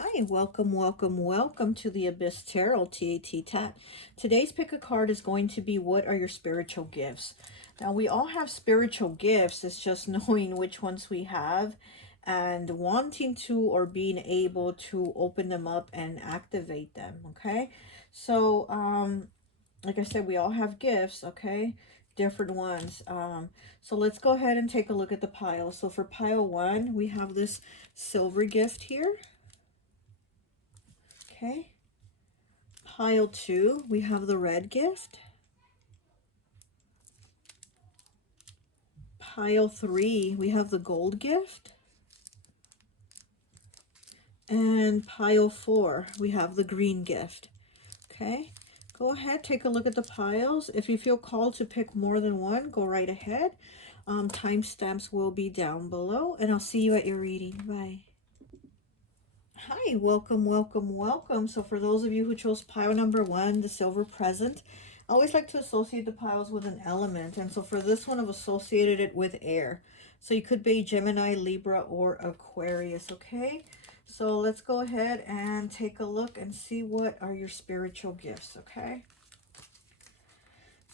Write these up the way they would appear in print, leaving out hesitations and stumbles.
Hi, welcome, welcome, welcome to the Abyss Tarot T.A.T. Today's pick a card is going to be, what are your spiritual gifts? Now, we all have spiritual gifts. It's just knowing which ones we have and wanting to or being able to open them up and activate them, okay? So, like I said, we all have gifts, okay? Different ones. So let's go ahead and take a look at the pile. So for pile 1, we have this silver gift here. Okay. Pile 2, we have the red gift. Pile 3, we have the gold gift. And pile 4, we have the green gift. Okay. Go ahead, take a look at the piles. If you feel called to pick more than one, go right ahead. Timestamps will be down below, and I'll see you at your reading. Bye. Hi, welcome, welcome, welcome. So for those of you who chose pile number 1, the silver present, I always like to associate the piles with an element. And so for this one, I've associated it with air. So you could be Gemini, Libra, or Aquarius, okay? So let's go ahead and take a look and see what are your spiritual gifts, okay?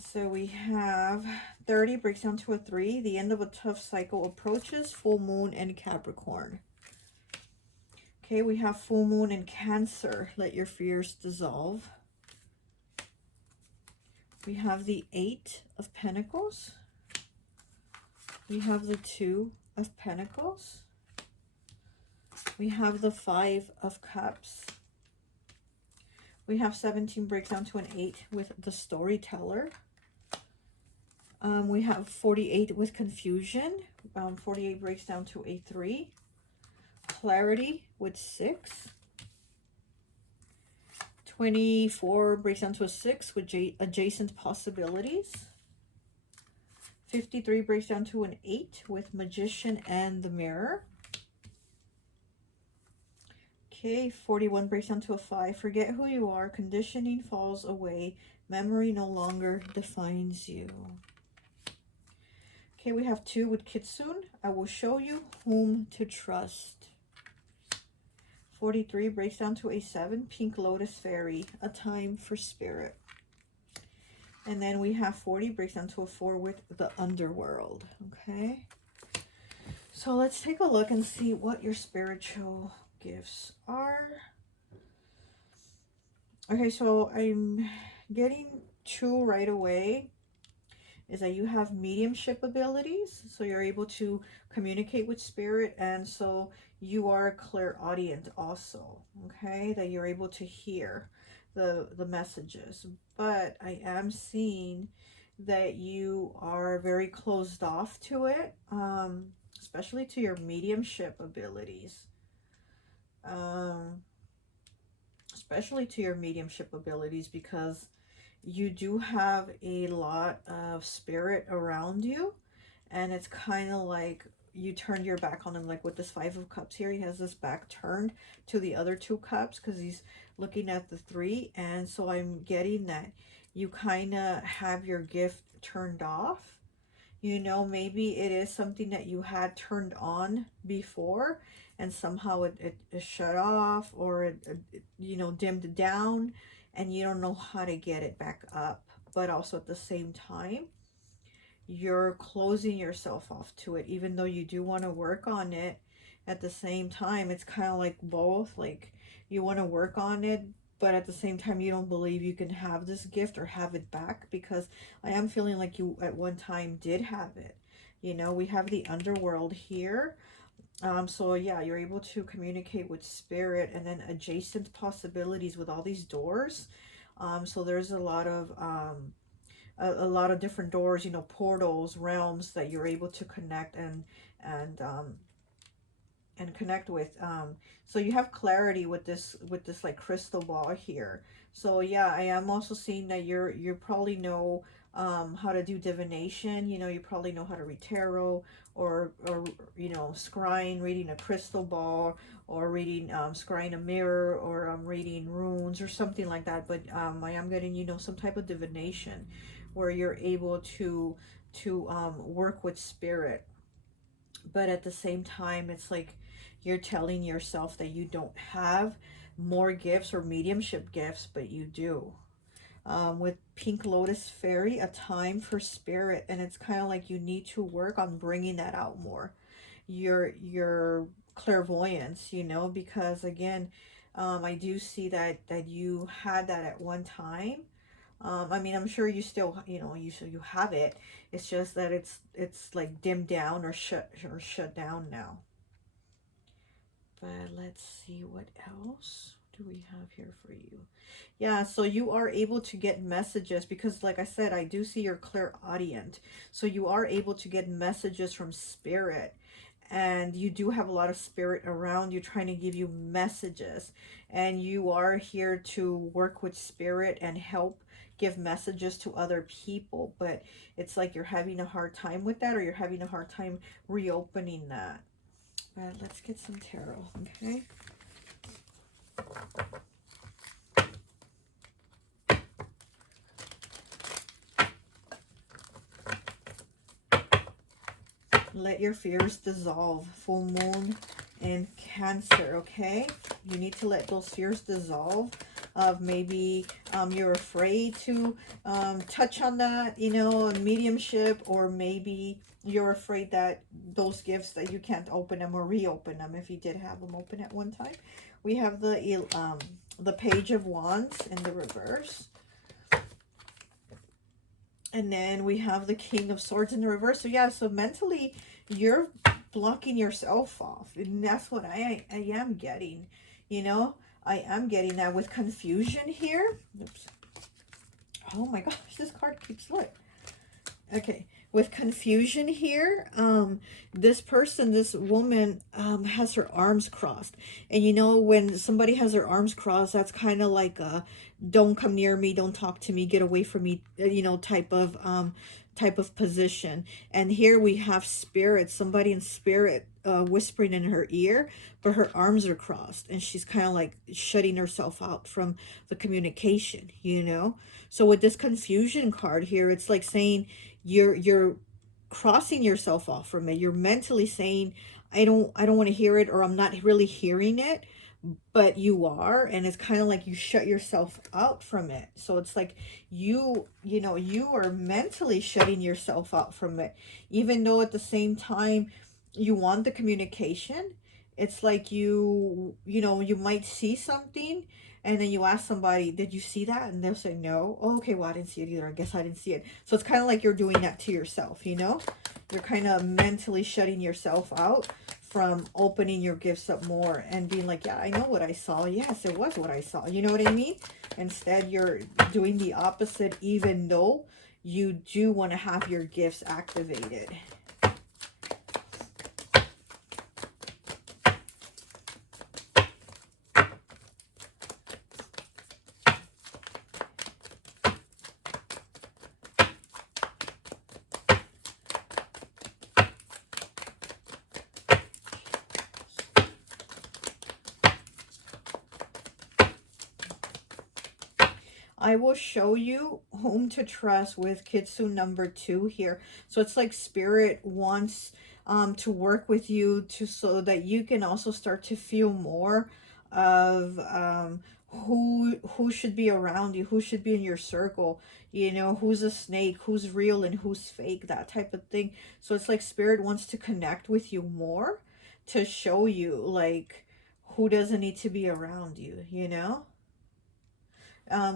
So we have 30 breaks down to a 3. The end of a tough cycle approaches, full moon and Capricorn. Okay, we have full moon in Cancer. Let your fears dissolve. We have the 8 of Pentacles. We have the 2 of Pentacles. We have the 5 of Cups. We have 17 breaks down to an 8 with the Storyteller. We have 48 with Confusion. 48 breaks down to a 3. Clarity with 6. 24 breaks down to a 6 with adjacent possibilities. 53 breaks down to an 8 with Magician and the Mirror. Okay, 41 breaks down to a 5. Forget who you are. Conditioning falls away. Memory no longer defines you. Okay, we have 2 with Kitsune. I will show you whom to trust. 43 breaks down to a 7. Pink Lotus Fairy. A time for spirit. And then we have 40 breaks down to a 4 with the Underworld. Okay. So let's take a look and see what your spiritual gifts are. Okay, so I'm getting 2 right away. Is that you have mediumship abilities. So you're able to communicate with spirit. And so you are clairaudient also. Okay, that you're able to hear the messages. But I am seeing that you are very closed off to it, especially to your mediumship abilities. Especially to your mediumship abilities, because you do have a lot of spirit around you, and it's kind of like you turned your back on him. Like with this 5 of Cups here, he has this back turned to the other 2 cups because he's looking at the 3. And so I'm getting that you kind of have your gift turned off. You know, maybe it is something that you had turned on before and somehow it shut off, or it, you know, dimmed down, and you don't know how to get it back up. But also at the same time, you're closing yourself off to it, even though you do want to work on it. At the same time, it's kind of like both. Like you want to work on it, but at the same time you don't believe you can have this gift or have it back, because I am feeling like you at one time did have it. You know, we have the Underworld here. So yeah, you're able to communicate with spirit, and then adjacent possibilities with all these doors. So there's a lot of a lot of different doors, you know, portals, realms that you're able to connect and connect with. So you have clarity with this like crystal ball here. So yeah, I am also seeing that you probably know how to do divination. You know, you probably know how to read tarot, or you know, scrying, reading a crystal ball, or reading scrying a mirror, or reading runes or something like that. But I am getting, you know, some type of divination where you're able to work with spirit. But at the same time, it's like You're telling yourself that you don't have more gifts or mediumship gifts, but you do. With Pink Lotus Fairy, a time for spirit, and it's kind of like you need to work on bringing that out more. Your clairvoyance, you know, because again, I do see that you had that at one time. I mean, I'm sure you still, you know, you have it. It's just that it's like dimmed down or shut down now. But let's see what else do we have here for you. Yeah, so you are able to get messages because, like I said, I do see your clairaudient. So you are able to get messages from spirit, and you do have a lot of spirit around you trying to give you messages, and you are here to work with spirit and help give messages to other people. But it's like you're having a hard time with that, or you're having a hard time reopening that. But let's get some tarot, okay? Let your fears dissolve. Full moon in Cancer, okay? You need to let those fears dissolve. Of maybe you're afraid to touch on that, you know, mediumship, or maybe you're afraid that those gifts that you can't open them or reopen them if you did have them open at one time. We have the Page of Wands in the reverse. And then we have the King of Swords in the reverse. So yeah, so mentally you're blocking yourself off. And that's what I am getting, you know. I am getting that with confusion here. Oops. Oh my gosh, this card keeps slipping. Okay, with confusion here, this person, this woman, has her arms crossed. And you know, when somebody has their arms crossed, that's kind of like a don't come near me, don't talk to me, get away from me, you know, type of position. And here we have spirit, somebody in spirit whispering in her ear, but her arms are crossed and she's kind of like shutting herself out from the communication, you know. So with this confusion card here, it's like saying you're crossing yourself off from it. You're mentally saying, I don't want to hear it, or I'm not really hearing it, but you are. And it's kind of like you shut yourself out from it. So it's like you know, you are mentally shutting yourself out from it, even though at the same time you want the communication. It's like you know, you might see something and then you ask somebody, did you see that? And they'll say no. Oh, okay, well, I didn't see it either. I guess I didn't see it. So it's kind of like you're doing that to yourself, you know? You're kind of mentally shutting yourself out from opening your gifts up more and being like, yeah, I know what I saw. Yes, it was what I saw. You know what I mean? Instead, you're doing the opposite, even though you do want to have your gifts activated. I will show you whom to trust with Kitsune number 2 here. So it's like spirit wants to work with you so that you can also start to feel more of who should be around you, who should be in your circle, you know, who's a snake, who's real and who's fake, that type of thing. So it's like spirit wants to connect with you more to show you like who doesn't need to be around you, you know.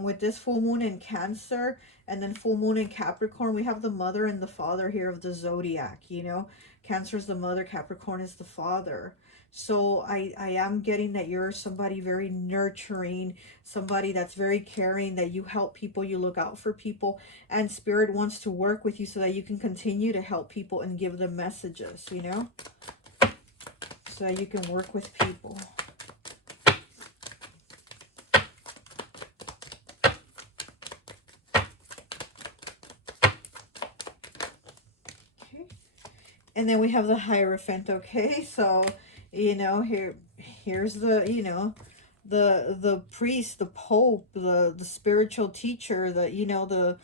With this full moon in Cancer and then full moon in Capricorn, we have the mother and the father here of the zodiac, you know. Cancer is the mother, Capricorn is the father. So I am getting that you're somebody very nurturing, somebody that's very caring, that you help people, you look out for people, and spirit wants to work with you so that you can continue to help people and give them messages, you know, so that you can work with people. And then we have the Hierophant, okay? So, you know, here's the, you know, the priest, the pope, the spiritual teacher, the, you know,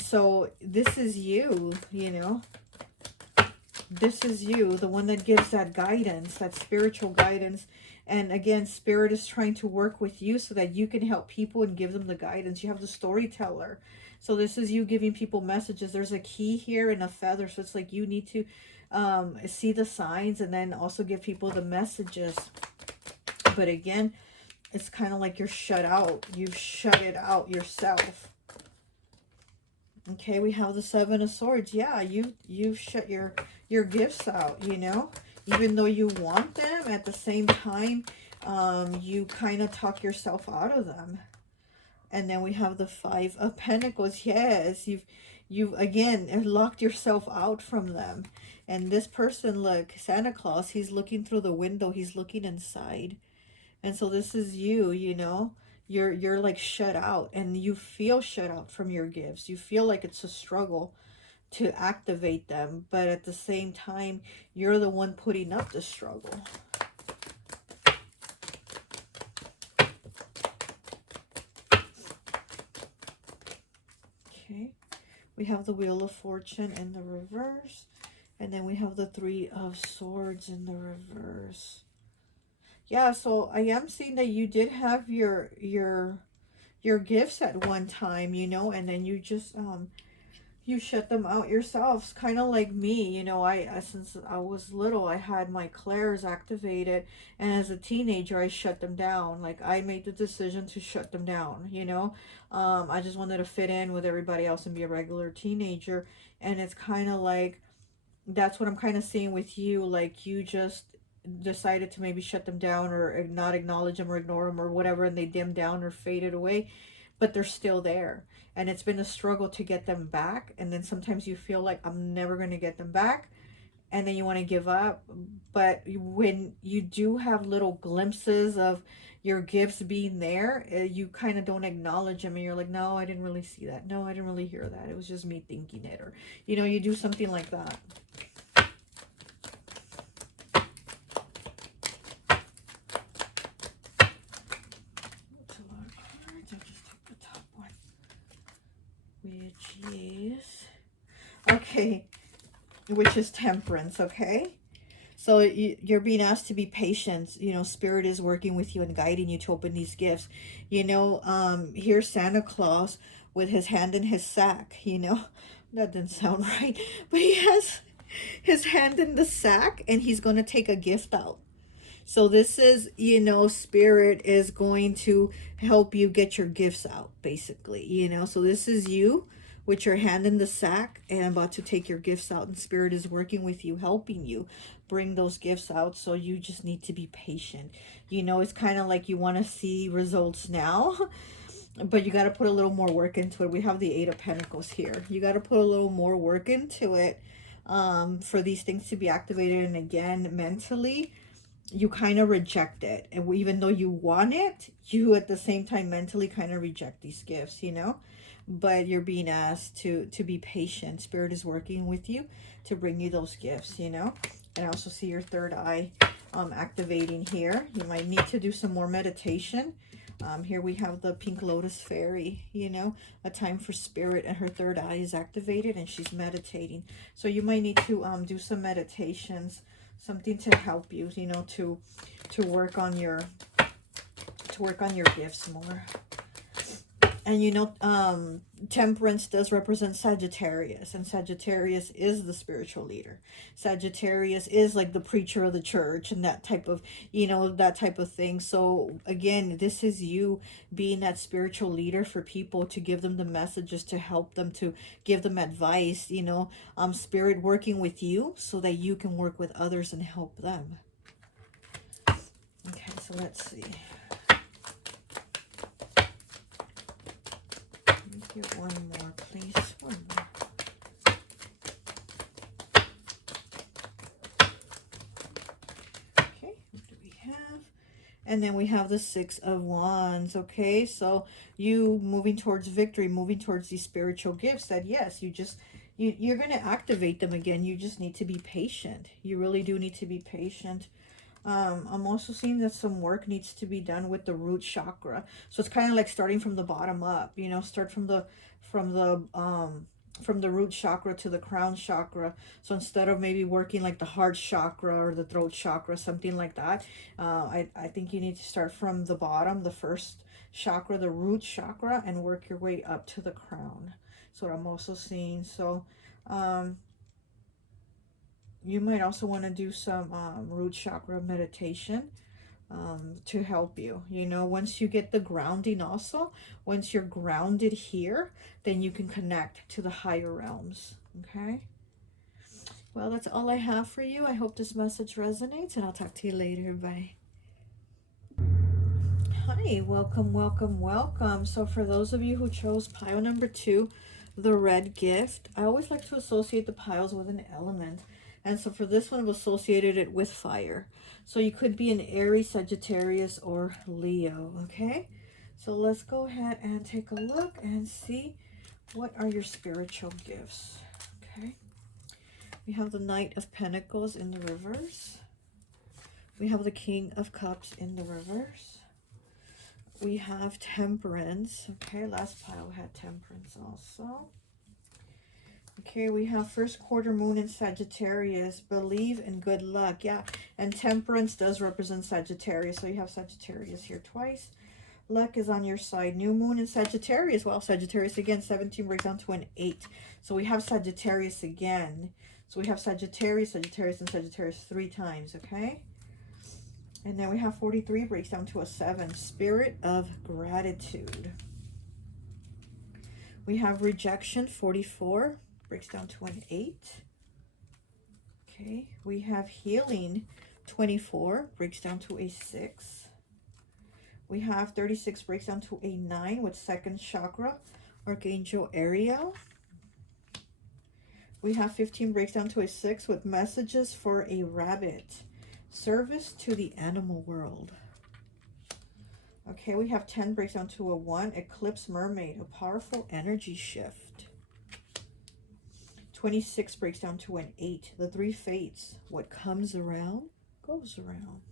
so this is you, you know. This is you, the one that gives that guidance, that spiritual guidance. And again, Spirit is trying to work with you so that you can help people and give them the guidance. You have the storyteller. So this is you giving people messages. There's a key here and a feather. So it's like you need to see the signs and then also give people the messages. But again, it's kind of like you're shut out. You've shut it out yourself. Okay, we have the Seven of Swords. Yeah, you've shut your gifts out, you know. Even though you want them, at the same time, you kind of talk yourself out of them. And then we have the Five of Pentacles. Yes, you've again locked yourself out from them. And this person, look, Santa Claus, he's looking through the window. He's looking inside. And so this is you, you know. You're like shut out, and you feel shut out from your gifts. You feel like it's a struggle to activate them, but at the same time, you're the one putting up the struggle. Okay, we have the Wheel of Fortune in the reverse, and then we have the Three of Swords in the reverse. Yeah, so I am seeing that you did have your gifts at one time, you know, and then you just you shut them out yourselves, kind of like me, you know. I since I was little, I had my Clairs activated, and as a teenager I shut them down. Like, I made the decision to shut them down, you know. I just wanted to fit in with everybody else and be a regular teenager. And it's kind of like that's what I'm kind of seeing with you. Like, you just decided to maybe shut them down or not acknowledge them or ignore them or whatever, and they dim down or faded away, but they're still there. And it's been a struggle to get them back. And then sometimes you feel like I'm never going to get them back. And then you want to give up. But when you do have little glimpses of your gifts being there, you kind of don't acknowledge them. And you're like, no, I didn't really see that. No, I didn't really hear that. It was just me thinking it. Or, you know, you do something like that. Which is, okay, which is Temperance. Okay, so you're being asked to be patient. You know, Spirit is working with you and guiding you to open these gifts. You know, here's Santa Claus with his hand in his sack. You know, that didn't sound right, but he has his hand in the sack and he's going to take a gift out. So this is, you know, Spirit is going to help you get your gifts out, basically, you know. So this is you with your hand in the sack and about to take your gifts out. And Spirit is working with you, helping you bring those gifts out. So you just need to be patient. You know, it's kind of like you want to see results now, but you got to put a little more work into it. We have the Eight of Pentacles here. You got to put a little more work into it for these things to be activated. And again, mentally, you kind of reject it. And even though you want it, you at the same time mentally kind of reject these gifts, you know. But you're being asked to be patient. Spirit is working with you to bring you those gifts, you know. And I also see your third eye activating here. You might need to do some more meditation. Here we have the Pink Lotus Fairy, you know, a time for Spirit, and her third eye is activated and she's meditating. So you might need to do some meditations, something to help you, you know, to work on your gifts more. And you know, Temperance does represent Sagittarius, and Sagittarius is the spiritual leader. Sagittarius is like the preacher of the church and that type of, you know, that type of thing. So again, this is you being that spiritual leader for people, to give them the messages, to help them, to give them advice, you know, Spirit working with you so that you can work with others and help them. Okay, so let's see. Get one more, please. One more. Okay, what do we have? And then we have the Six of Wands. Okay, so you moving towards victory, moving towards these spiritual gifts that, yes, you're going to activate them again. You just need to be patient. You really do need to be patient. I'm also seeing that some work needs to be done with the root chakra. So it's kind of like starting from the bottom up, you know, start from the from the root chakra to the crown chakra. So instead of maybe working like the heart chakra or the throat chakra, something like that, I think you need to start from the bottom, the first chakra, the root chakra, and work your way up to the crown. That's what I'm also seeing. So you might also want to do some root chakra meditation to help you. You know, once you get the grounding also, once you're grounded here, then you can connect to the higher realms. Okay. Well, that's all I have for you. I hope this message resonates, and I'll talk to you later. Bye. Hi, welcome, welcome, welcome. So for those of you who chose pile number 2, the red gift, I always like to associate the piles with an element. And so for this one, I've associated it with fire. So you could be an Aries, Sagittarius, or Leo, okay? So let's go ahead and take a look and see what are your spiritual gifts, okay? We have the Knight of Pentacles in the reverse. We have the King of Cups in the reverse. We have Temperance. Okay, last pile had Temperance also. Okay, we have first quarter moon in Sagittarius. Believe in good luck. Yeah, and Temperance does represent Sagittarius. So you have Sagittarius here twice. Luck is on your side. New moon in Sagittarius. Well, Sagittarius again, 17 breaks down to an 8. So we have Sagittarius again. So we have Sagittarius, Sagittarius, and Sagittarius 3 times, okay? And then we have 43 breaks down to a 7. Spirit of gratitude. We have rejection, 44 breaks down to an 8. Okay, we have healing, 24 breaks down to a 6. We have 36 breaks down to a 9 with second chakra, Archangel Ariel. We have 15 breaks down to a 6 with messages for a rabbit. Service to the animal world. Okay, we have 10 breaks down to a 1. Eclipse Mermaid, a powerful energy shift. 26 breaks down to an 8. The 3 Fates, what comes around goes around.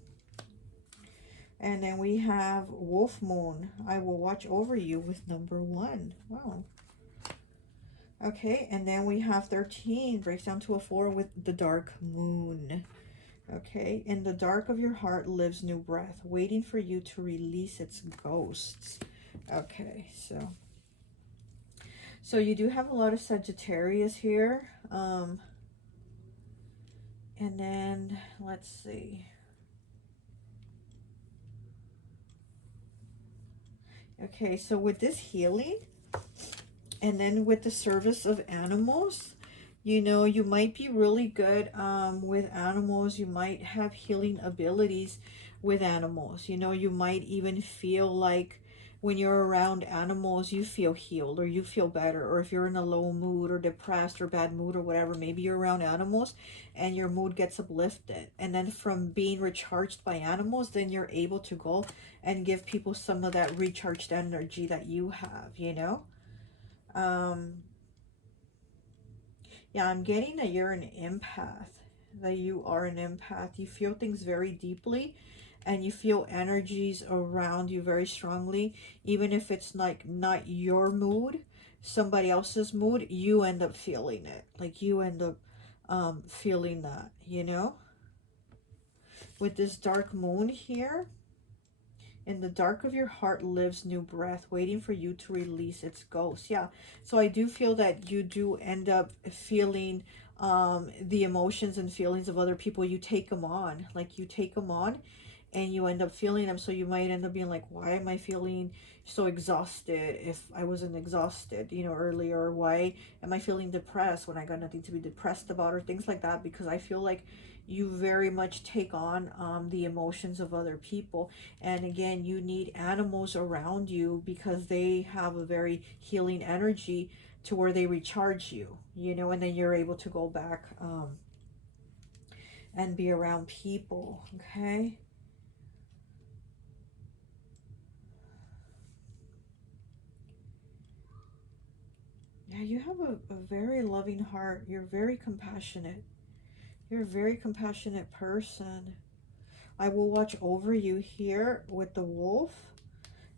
And then we have Wolf Moon, I will watch over you with number 1. Wow. Okay, and then we have 13 breaks down to a 4 with the Dark Moon. Okay, in the dark of your heart lives new breath, waiting for you to release its ghosts. Okay, so you do have a lot of Sagittarius here. And then, let's see. Okay, so with this healing, and then with the service of animals, you know, you might be really good with animals. You might have healing abilities with animals. You know, you might even feel like when you're around animals, you feel healed or you feel better. Or if you're in a low mood or depressed or bad mood or whatever, maybe you're around animals and your mood gets uplifted. And then from being recharged by animals, then you're able to go and give people some of that recharged energy that you have, you know? Yeah, I'm getting that you're an empath, that you are an empath. You feel things very deeply and you feel energies around you very strongly. Even if it's like not your mood, somebody else's mood, you end up feeling it. Like you end up feeling that, you know? With this dark moon here, in the dark of your heart lives new breath, waiting for you to release its ghost. Yeah, so I do feel that you do end up feeling the emotions and feelings of other people. You take them on, like you take them on and you end up feeling them. So you might end up being like, why am I feeling so exhausted if I wasn't exhausted, you know, earlier? Or why am I feeling depressed when I got nothing to be depressed about, or things like that? Because I feel like you very much take on the emotions of other people. And again, you need animals around you because they have a very healing energy to where they recharge you, you know, and then you're able to go back and be around people, okay? Yeah, you have a very loving heart. You're very compassionate. You're a very compassionate person. I will watch over you here with the wolf.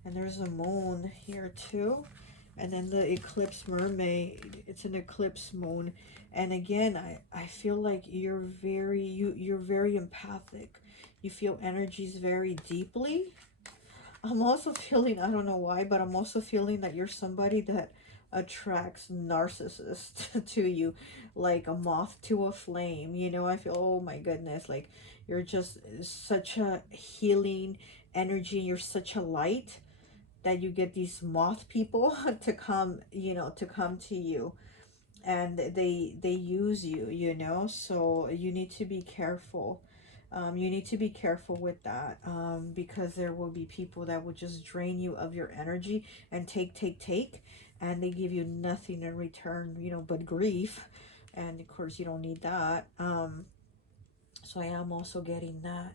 And there's a moon here too. And then the eclipse mermaid, it's an eclipse moon. And again, I feel like you're very empathic. You feel energies very deeply. I'm also feeling, I don't know why, but I'm also feeling that you're somebody that attracts narcissists to you, like a moth to a flame. You know, I feel, oh my goodness, like you're just such a healing energy. You're such a light that you get these moth people to come, you know, to come to you, and they use you, you know. So you need to be careful. You need to be careful with that, because there will be people that will just drain you of your energy and take, and they give you nothing in return, you know, but grief. And of course you don't need that. So I am also getting that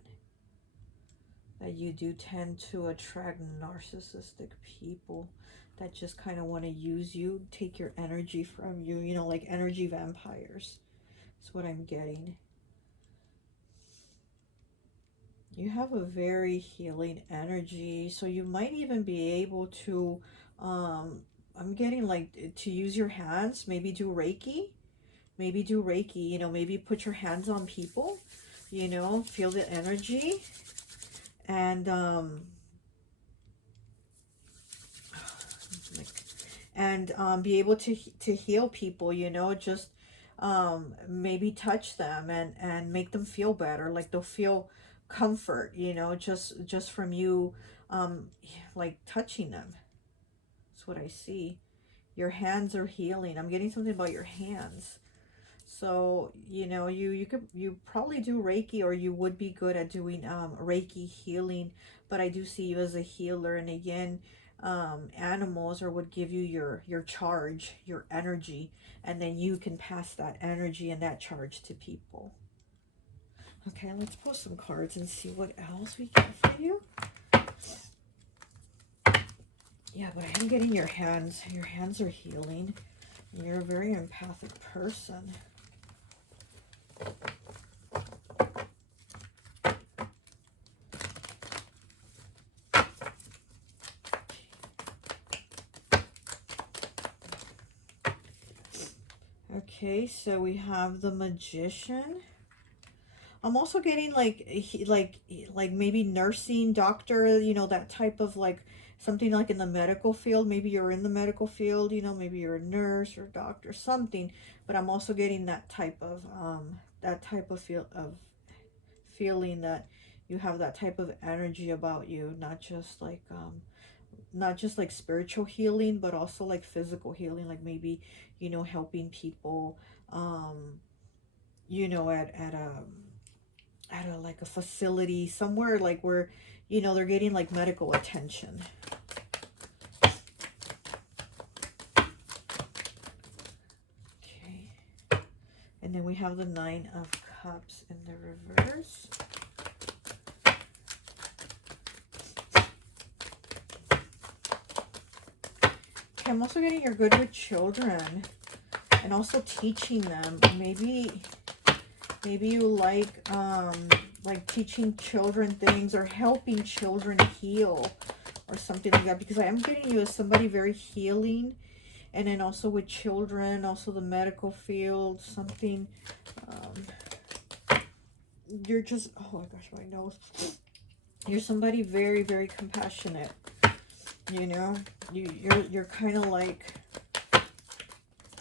you do tend to attract narcissistic people that just kind of want to use you, take your energy from you, you know, like energy vampires. That's what I'm getting. You have a very healing energy, so you might even be able to, I'm getting like to use your hands, maybe do Reiki, you know, maybe put your hands on people, you know, feel the energy, and be able to heal people, you know, just maybe touch them and make them feel better, like they'll feel comfort, you know, just from you, like touching them. That's what I see. Your hands are healing. I'm getting something about your hands. So, you know, you probably do Reiki, or you would be good at doing Reiki healing, but I do see you as a healer. And again, animals or would give you your charge, your energy, and then you can pass that energy and that charge to people. Okay, let's pull some cards and see what else we get for you. Yeah, but I am getting your hands. Your hands are healing. You're a very empathic person. Okay, so we have the Magician. I'm also getting like maybe nursing, doctor, you know, that type of like something like in the medical field. Maybe you're in the medical field, you know, maybe you're a nurse or doctor, something. But I'm also getting that type of feeling that you have that type of energy about you, not just like spiritual healing, but also like physical healing, like maybe, you know, helping people, you know, at a like a facility somewhere, like where, you know, they're getting like medical attention. Okay, and then we have the Nine of Cups in the reverse. Okay, I'm also getting you're good with children and also teaching them. Maybe you like teaching children things or helping children heal or something like that, because I am getting you as somebody very healing, and then also with children, also the medical field, something. You're just, oh my gosh, my nose. You're somebody very, very compassionate. You know, you're kind of like,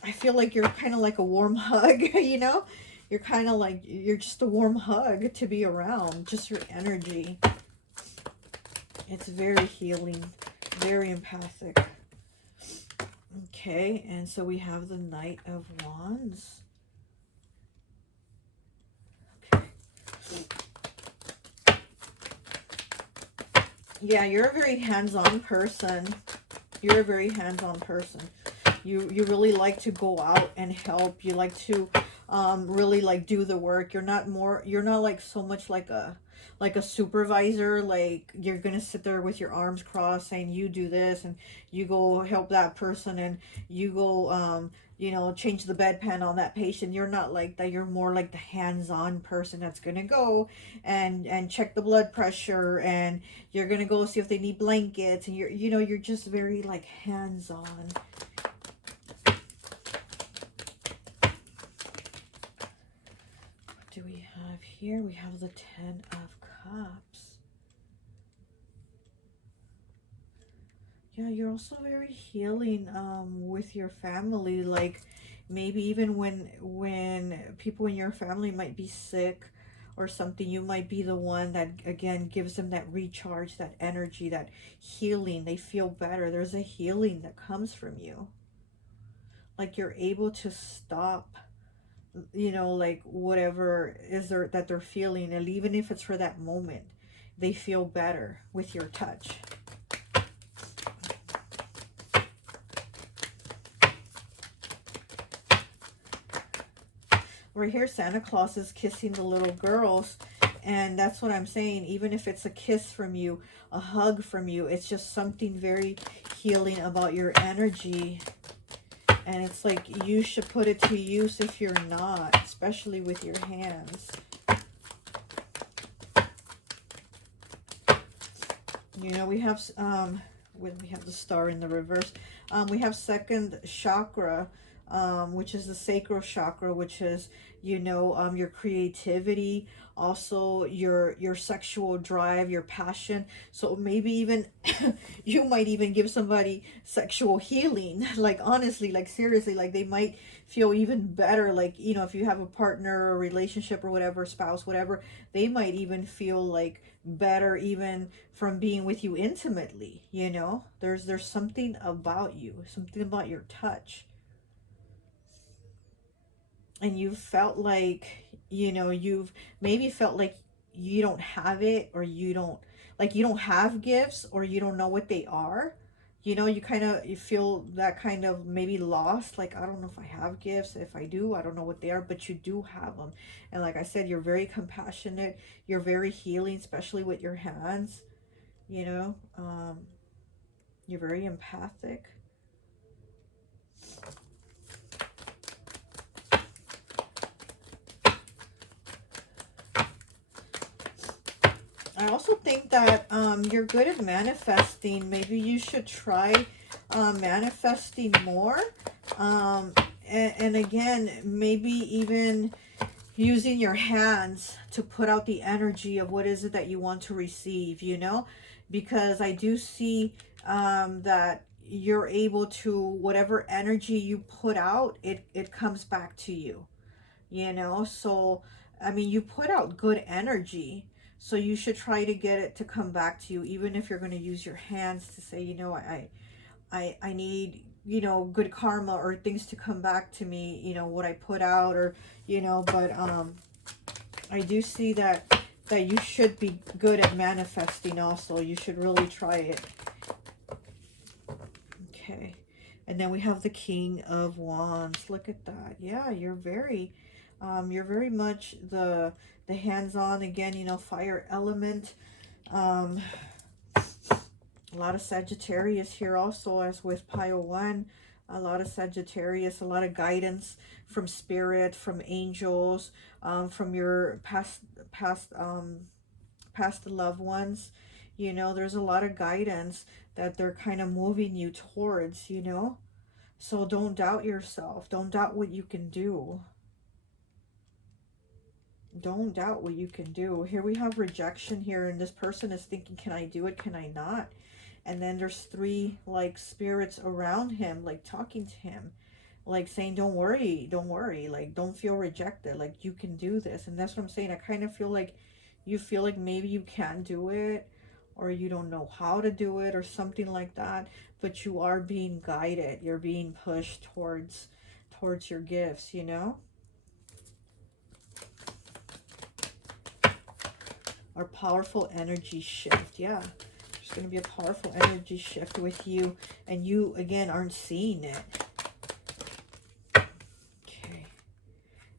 I feel like you're kind of like a warm hug, you know? You're kind of like, you're just a warm hug to be around, just your energy. It's very healing, very empathic. Okay, and so we have the Knight of Wands. Okay. Yeah, you're a very hands-on person. You're a very hands-on person. You really like to go out and help. You like to really like do the work. You're not like so much like a supervisor, like you're gonna sit there with your arms crossed saying you do this and you go help that person and you go you know, change the bedpan on that patient. You're not like that. You're more like the hands-on person that's gonna go and check the blood pressure, and you're gonna go see if they need blankets, and you know, you're just very like hands-on. What do we have here? We have the 10 of Cups. Yeah, you're also very healing with your family. Like maybe even when people in your family might be sick or something, you might be the one that again gives them that recharge, that energy, that healing. They feel better. There's a healing that comes from you. Like you're able to stop, you know, like whatever is there that they're feeling, and even if it's for that moment, they feel better with your touch. Right here, Santa Claus is kissing the little girls, and that's what I'm saying. Even if it's a kiss from you, a hug from you, it's just something very healing about your energy. And it's like you should put it to use if you're not, especially with your hands. You know, we have when we have the star in the reverse, we have second chakra, which is the sacral chakra, which is, you know, your creativity, also your sexual drive, your passion. So maybe even you might even give somebody sexual healing, like honestly, like seriously, like they might feel even better. Like, you know, if you have a partner or relationship or whatever, spouse, whatever, they might even feel like better even from being with you intimately. You know, there's something about you, something about your touch, and you felt like, you know, you've maybe felt like you don't have it, or you don't, like you don't have gifts, or you don't know what they are. You know, you kind of, you feel that kind of maybe lost, like I don't know if I have gifts. If I do, I don't know what they are, but you do have them. And like I said, you're very compassionate, you're very healing, especially with your hands. You know, you're very empathic. I also think that you're good at manifesting. Maybe you should try manifesting more. And again, maybe even using your hands to put out the energy of what is it that you want to receive, you know? Because I do see that you're able to, whatever energy you put out, it comes back to you, you know? So I mean, you put out good energy, so you should try to get it to come back to you, even if you're going to use your hands to say, you know, I need, you know, good karma or things to come back to me, you know, what I put out, or, you know. But I do see that you should be good at manifesting also. You should really try it. Okay. And then we have the King of Wands. Look at that. Yeah, you're very much the hands-on, again, you know, fire element. A lot of Sagittarius here also, as with Pile 1. A lot of Sagittarius, a lot of guidance from spirit, from angels, from your past loved ones. You know, there's a lot of guidance that they're kind of moving you towards, you know. So don't doubt yourself. Don't doubt what you can do. Don't doubt what you can do. Here we have rejection here, and this person is thinking, can I do it? Can I not? And then there's 3 like spirits around him, like talking to him, like saying, don't worry, like don't feel rejected, like you can do this. And that's what I'm saying. I kind of feel like you feel like maybe you can't do it, or you don't know how to do it, or something like that, but you are being guided. You're being pushed towards your gifts, you know. Our powerful energy shift. Yeah, there's going to be a powerful energy shift with you, and you again aren't seeing it.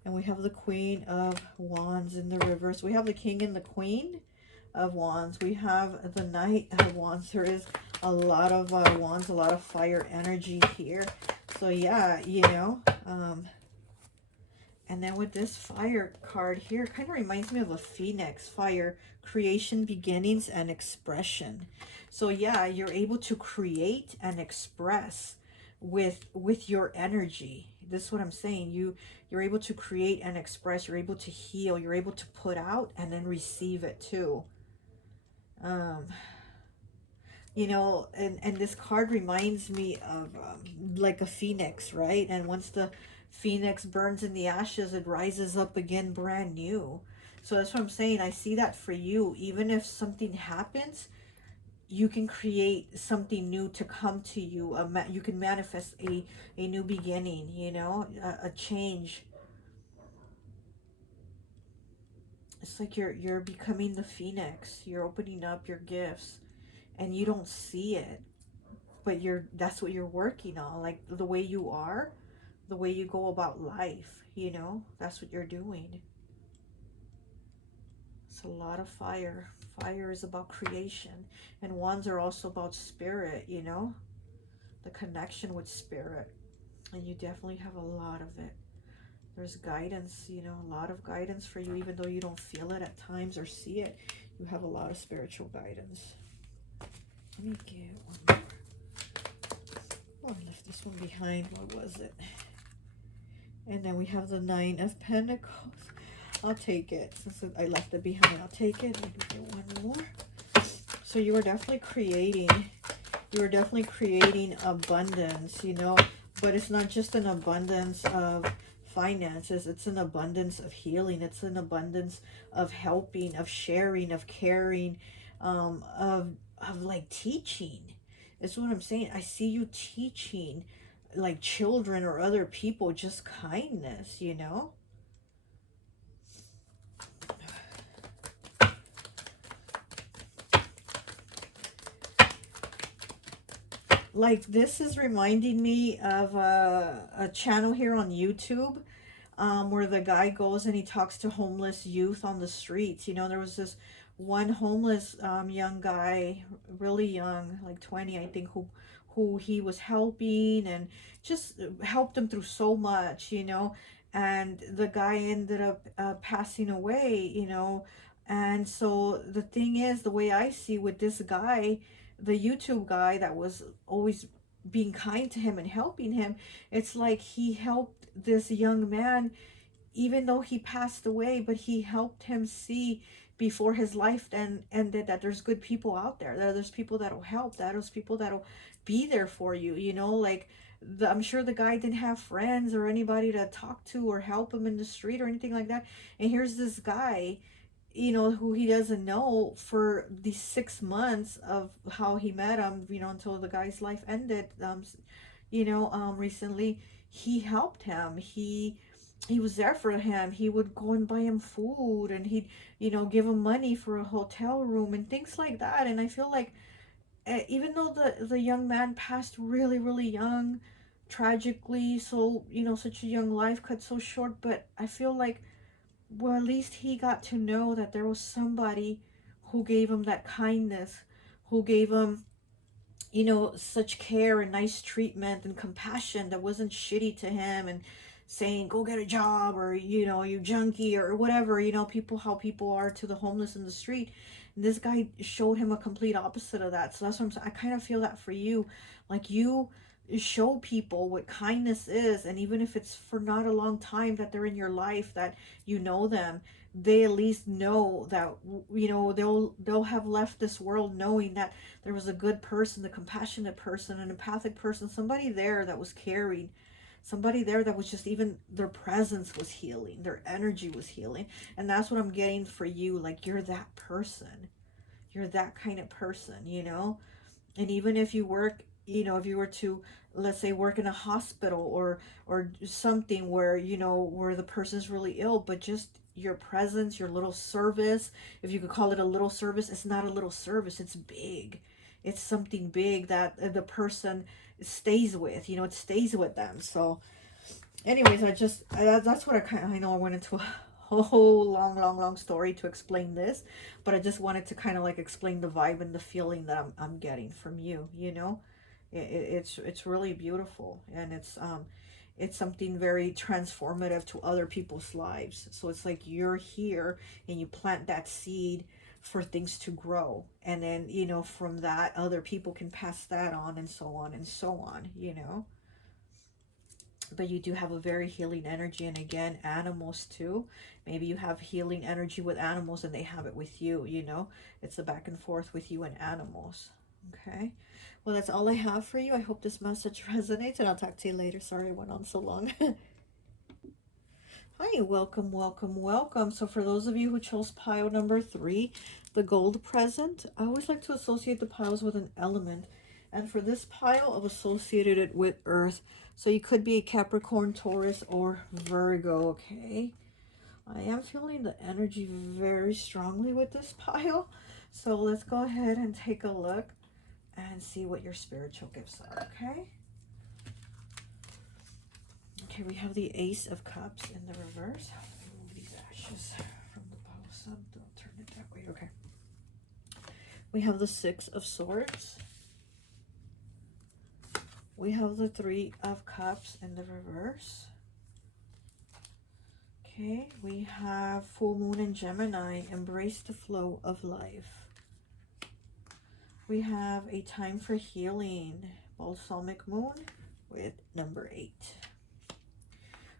And we have the Queen of Wands in the reverse. We have the King and the Queen of Wands. We have the Knight of Wands. There is a lot of wands, a lot of fire energy here. So yeah, you know, and then with this fire card here, kind of reminds me of a phoenix. Fire, creation, beginnings, and expression. So yeah, you're able to create and express with your energy. This is what I'm saying. You're able to create and express. You're able to heal. You're able to put out and then receive it too. Um, you know, and this card reminds me of like a phoenix, right? And once the phoenix burns in the ashes, it rises up again brand new. So that's what I'm saying. I see that for you. Even if something happens, you can create something new to come to you. You can manifest a new beginning, you know, a change. It's like you're becoming the phoenix. You're opening up your gifts and you don't see it, but that's what you're working on. Like the way you are, the way you go about life, you know, that's what you're doing. It's a lot of fire. Fire is about creation, and wands are also about spirit, you know, the connection with spirit. And you definitely have a lot of it. There's guidance, you know, a lot of guidance for you, even though you don't feel it at times or see it. You have a lot of spiritual guidance. Let me get one more. Oh, I left this one behind. What was it? And then we have the Nine of Pentacles. I'll take it. Since I left it behind, I'll take it. Maybe get one more. So you are definitely creating abundance, you know. But it's not just an abundance of finances. It's an abundance of healing. It's an abundance of helping, of sharing, of caring, of like teaching. That's what I'm saying. I see you teaching like children or other people just kindness, you know. Like this is reminding me of a channel here on YouTube, where the guy goes and he talks to homeless youth on the streets. You know, there was this one homeless young guy, really young, like 20, I think, who he was helping and just helped him through so much, you know. And the guy ended up passing away, you know. And so the thing is, the way I see with this guy, the YouTube guy that was always being kind to him and helping him, it's like he helped this young man even though he passed away, but he helped him see before his life ended that there's good people out there, that there's people that'll help, that there's people that'll be there for you, you know. Like I'm sure the guy didn't have friends or anybody to talk to or help him in the street or anything like that, and here's this guy, you know, who he doesn't know for these 6 months of how he met him, you know, until the guy's life ended, recently. He helped him. He was there for him. He would go and buy him food, and he'd, you know, give him money for a hotel room and things like that. And I feel like even though the young man passed really, really young, tragically, so, you know, such a young life cut so short, but I feel like, well, at least he got to know that there was somebody who gave him that kindness, who gave him, you know, such care and nice treatment and compassion, that wasn't shitty to him and saying, go get a job, or, you know, you junkie, or whatever, you know, how people are to the homeless in the street. And this guy showed him a complete opposite of that. So that's what I'm saying. I kind of feel that for you. Like, you show people what kindness is, and even if it's for not a long time that they're in your life, that you know them, they at least know that, you know, they'll have left this world knowing that there was a good person, a compassionate person, an empathic person, somebody there that was caring, somebody there that was just, even their presence was healing, their energy was healing. And that's what I'm getting for you. Like, you're that person. You're that kind of person, you know. And even if you work, you know, if you were to, let's say, work in a hospital or something where, you know, where the person's really ill, but just your presence, your little service, if you could call it a little service, it's not a little service, it's big. It's something big that the person stays with, you know, it stays with them. So anyways, that's what I know I went into a whole long story to explain this, but I just wanted to kind of like explain the vibe and the feeling that I'm getting from you, you know. It's really beautiful, and it's something very transformative to other people's lives. So it's like you're here and you plant that seed for things to grow, and then, you know, from that other people can pass that on, and so on and so on, you know. But you do have a very healing energy, and again, animals too. Maybe you have healing energy with animals and they have it with you, you know. It's a back and forth with you and animals. Okay, well, that's all I have for you. I hope this message resonates, and I'll talk to you later. Sorry I went on so long. Hi, welcome, welcome, welcome. So for those of you who chose pile number 3, the gold present, I always like to associate the piles with an element. And for this pile, I've associated it with earth. So you could be a Capricorn, Taurus, or Virgo, okay? I am feeling the energy very strongly with this pile. So let's go ahead and take a look and see what your spiritual gifts are, okay? Okay, we have the Ace of Cups in the reverse. Remove these ashes from the bottle sub. Don't turn it that way. Okay. We have the Six of Swords. We have the Three of Cups in the reverse. Okay, we have Full Moon in Gemini. Embrace the flow of life. We have a Time for Healing. Balsamic Moon with number 8.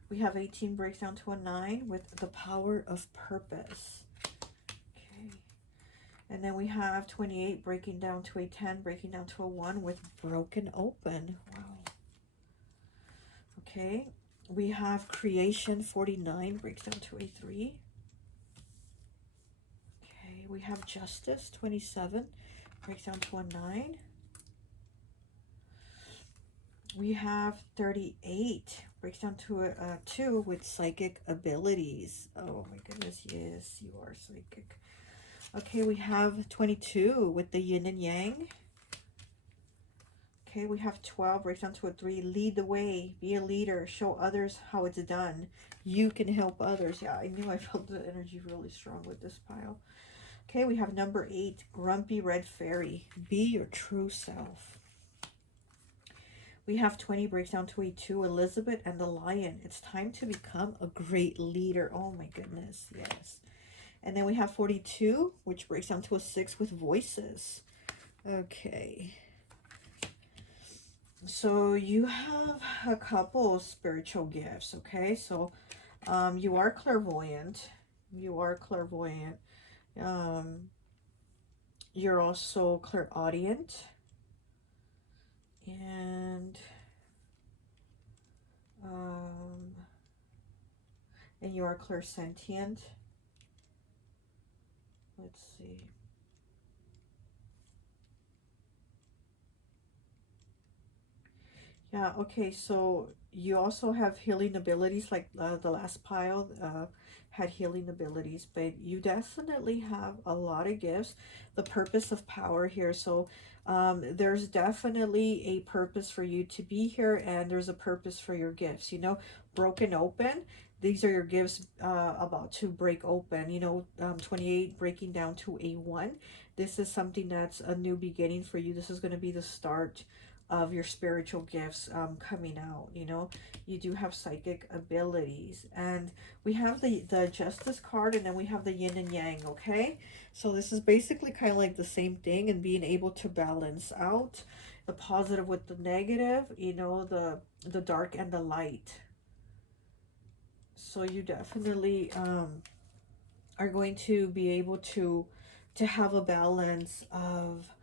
We have 18 breaks down to a 9 with the Power of Purpose. Okay. And then we have 28 breaking down to a 10, breaking down to a 1 with Broken Open. Wow. Okay. We have Creation 49 breaks down to a 3. Okay. We have Justice 27 breaks down to a 9. We have 38 breaks down to a 2 with Psychic abilities. Oh my goodness, yes, you are psychic. Okay, we have 22 with the Yin and Yang. Okay, we have 12 breaks down to a 3. Lead the way, be a leader, show others how it's done. You can help others. Yeah, I knew I felt the energy really strong with this pile. Okay, we have number 8, Grumpy Red Fairy. Be your true self. We have 20 breaks down to a 2, Elizabeth and the Lion. It's time to become a great leader. Oh my goodness, yes. And then we have 42, which breaks down to a 6 with Voices. Okay. So you have a couple of spiritual gifts, okay? So you are clairvoyant. You are clairvoyant. You're also clairaudient. And you are clairsentient. Let's see. Yeah, okay, so you also have healing abilities, like the last pile had healing abilities, but you definitely have a lot of gifts. The purpose of power here, so there's definitely a purpose for you to be here, and there's a purpose for your gifts, you know. Broken Open, these are your gifts about to break open, you know. 28 breaking down to a 1. This is something that's a new beginning for you. This is going to be the start of your spiritual gifts coming out, you know. You do have psychic abilities, and we have the Justice card, and then we have the Yin and Yang, okay? So this is basically kind of like the same thing, and being able to balance out the positive with the negative, you know, the dark and the light. So you definitely are going to be able to have a balance of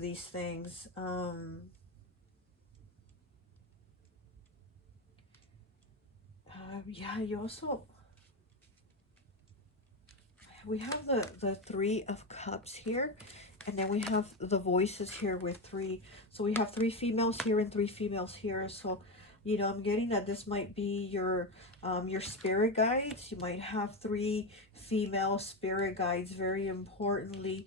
these things. Yeah, you also, we have the Three of Cups here, and then we have the Voices here with 3. So we have 3 females here and 3 females here. So You know, I'm getting that this might be your spirit guides. You might have 3 female spirit guides, very importantly,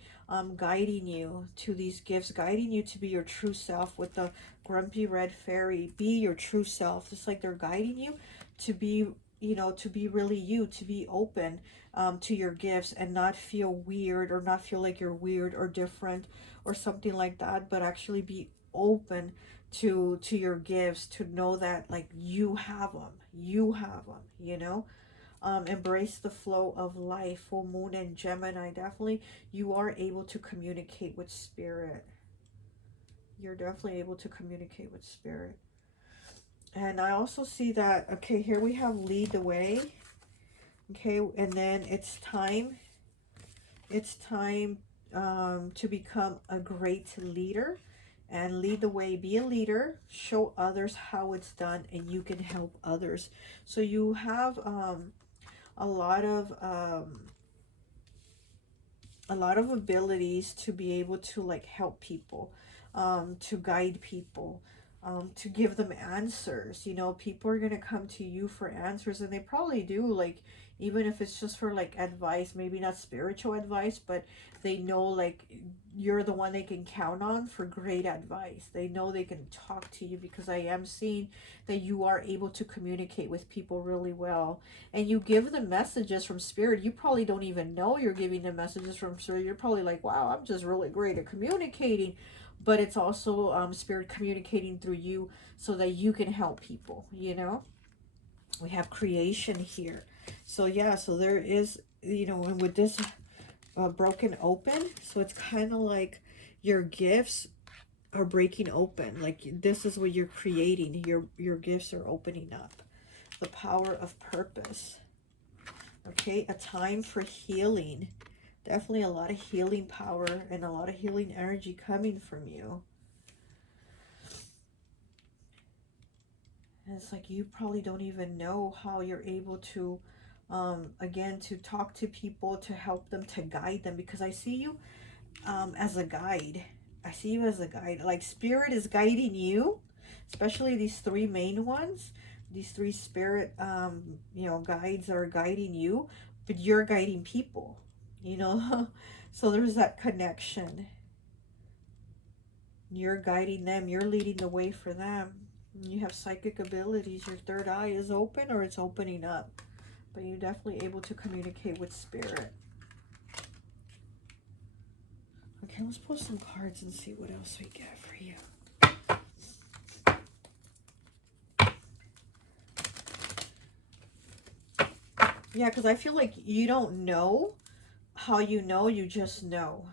guiding you to these gifts, guiding you to be your true self. With the grumpy red fairy, be your true self. Just like they're guiding you to be, you know, to be really you, to be open to your gifts and not feel weird, or not feel like you're weird or different or something like that, but actually be open to your gifts, to know that like you have them, you know. Embrace the flow of life. Full moon and Gemini, definitely you are able to communicate with spirit. You're definitely able to communicate with spirit. And I also see that, okay, here we have lead the way. Okay, and then it's time to become a great leader and lead the way. Be a leader, show others how it's done, and you can help others. So you have a lot of abilities to be able to like help people, to guide people, to give them answers. You know, people are going to come to you for answers, and they probably do, like, even if it's just for like advice, maybe not spiritual advice, but they know like you're the one they can count on for great advice. They know they can talk to you, because I am seeing that you are able to communicate with people really well, and you give them messages from spirit. You probably don't even know you're giving them messages from spirit. You're probably like, wow, I'm just really great at communicating. But it's also spirit communicating through you so that you can help people, you know. We have creation here. So yeah, so there is, you know, and with this broken open, so it's kind of like your gifts are breaking open. Like this is what you're creating. Your gifts are opening up. The power of purpose. Okay, a time for healing. Definitely a lot of healing power and a lot of healing energy coming from you. And it's like you probably don't even know how you're able to, again, to talk to people, to help them, to guide them. Because I see you as a guide. I see you as a guide. Like spirit is guiding you, especially these 3 main ones. These 3 spirit, you know, guides are guiding you, but you're guiding people, you know. So there's that connection. You're guiding them. You're leading the way for them. You have psychic abilities. Your third eye is open, or it's opening up, but you're definitely able to communicate with spirit. Okay, let's pull some cards and see what else we get for you. Yeah, because I feel like you don't know how you know, you just know.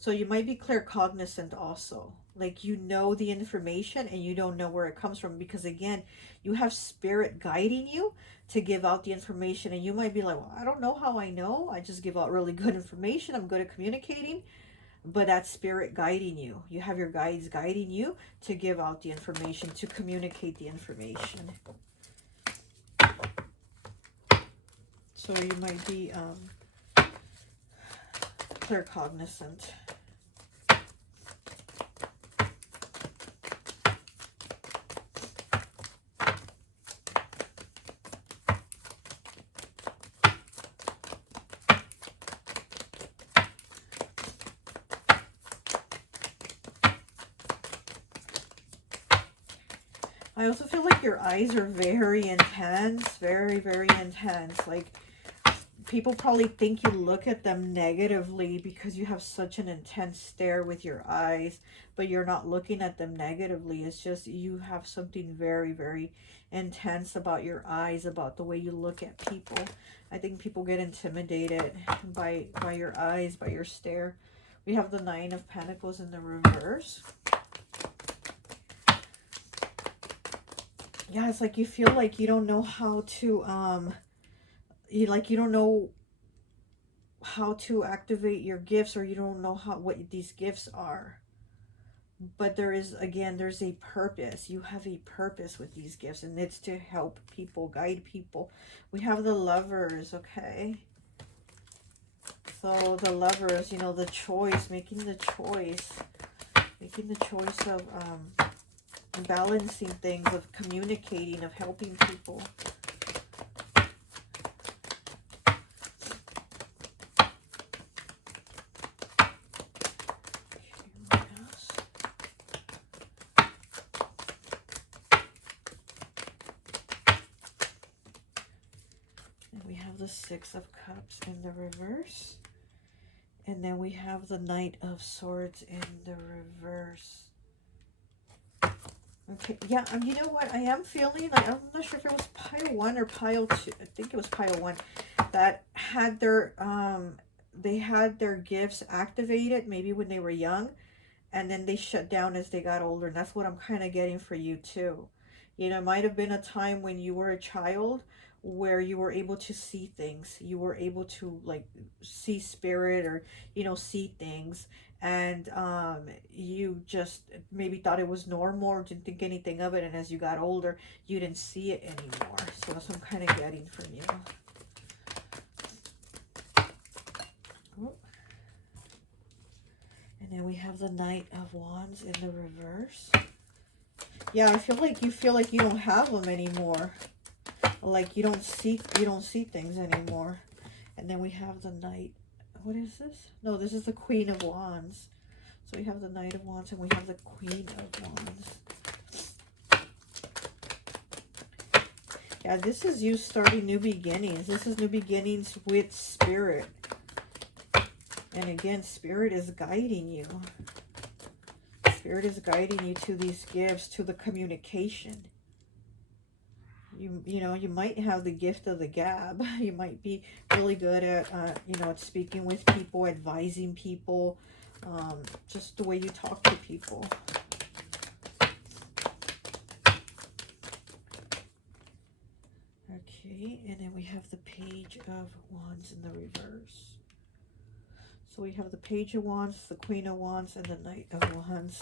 So you might be claircognizant also. Like you know the information and you don't know where it comes from, because again, you have spirit guiding you to give out the information, and you might be like, well, I don't know how I know. I just give out really good information. I'm good at communicating. But that's spirit guiding you. You have your guides guiding you to give out the information, to communicate the information. So you might be claircognizant. I also feel like your eyes are very intense, very, very intense. Like people probably think you look at them negatively because you have such an intense stare with your eyes, but you're not looking at them negatively. It's just you have something very, very intense about your eyes, about the way you look at people. I think people get intimidated by your eyes, by your stare. We have the 9 of Pentacles in the reverse. Yeah, it's like you feel like you don't know how to, you don't know how to activate your gifts, or you don't know what these gifts are. But there is, again, there's a purpose. You have a purpose with these gifts, and it's to help people, guide people. We have the Lovers, okay? So the Lovers, you know, the choice, making the choice of, balancing things, of communicating, of helping people. We have the Six of Cups in the reverse. And then we have the Knight of Swords in the reverse. Okay, yeah, you know what? I am feeling, like, I'm not sure if it was pile 1 or pile 2. I think it was pile 1 that had their, they had their gifts activated maybe when they were young. And then they shut down as they got older. And that's what I'm kind of getting for you too. You know, it might have been a time when you were a child where you were able to see things. You were able to, like, see spirit, or, you know, see things. And you just maybe thought it was normal or didn't think anything of it. And as you got older, you didn't see it anymore. So that's what I'm kind of getting from you. Oh. And then we have the Knight of Wands in the reverse. Yeah, I feel like you don't have them anymore. Like you don't see things anymore. And then we have the Knight. What is this? No, this is the Queen of Wands. So we have the Knight of Wands and we have the Queen of Wands. Yeah, this is you starting new beginnings. This is new beginnings with Spirit. And again, Spirit is guiding you. Spirit is guiding you to these gifts, to the communication. You know, you might have the gift of the gab. You might be really good at, you know, at speaking with people, advising people, just the way you talk to people. Okay, and then we have the Page of Wands in the reverse. So we have the Page of Wands, the Queen of Wands, and the Knight of Wands.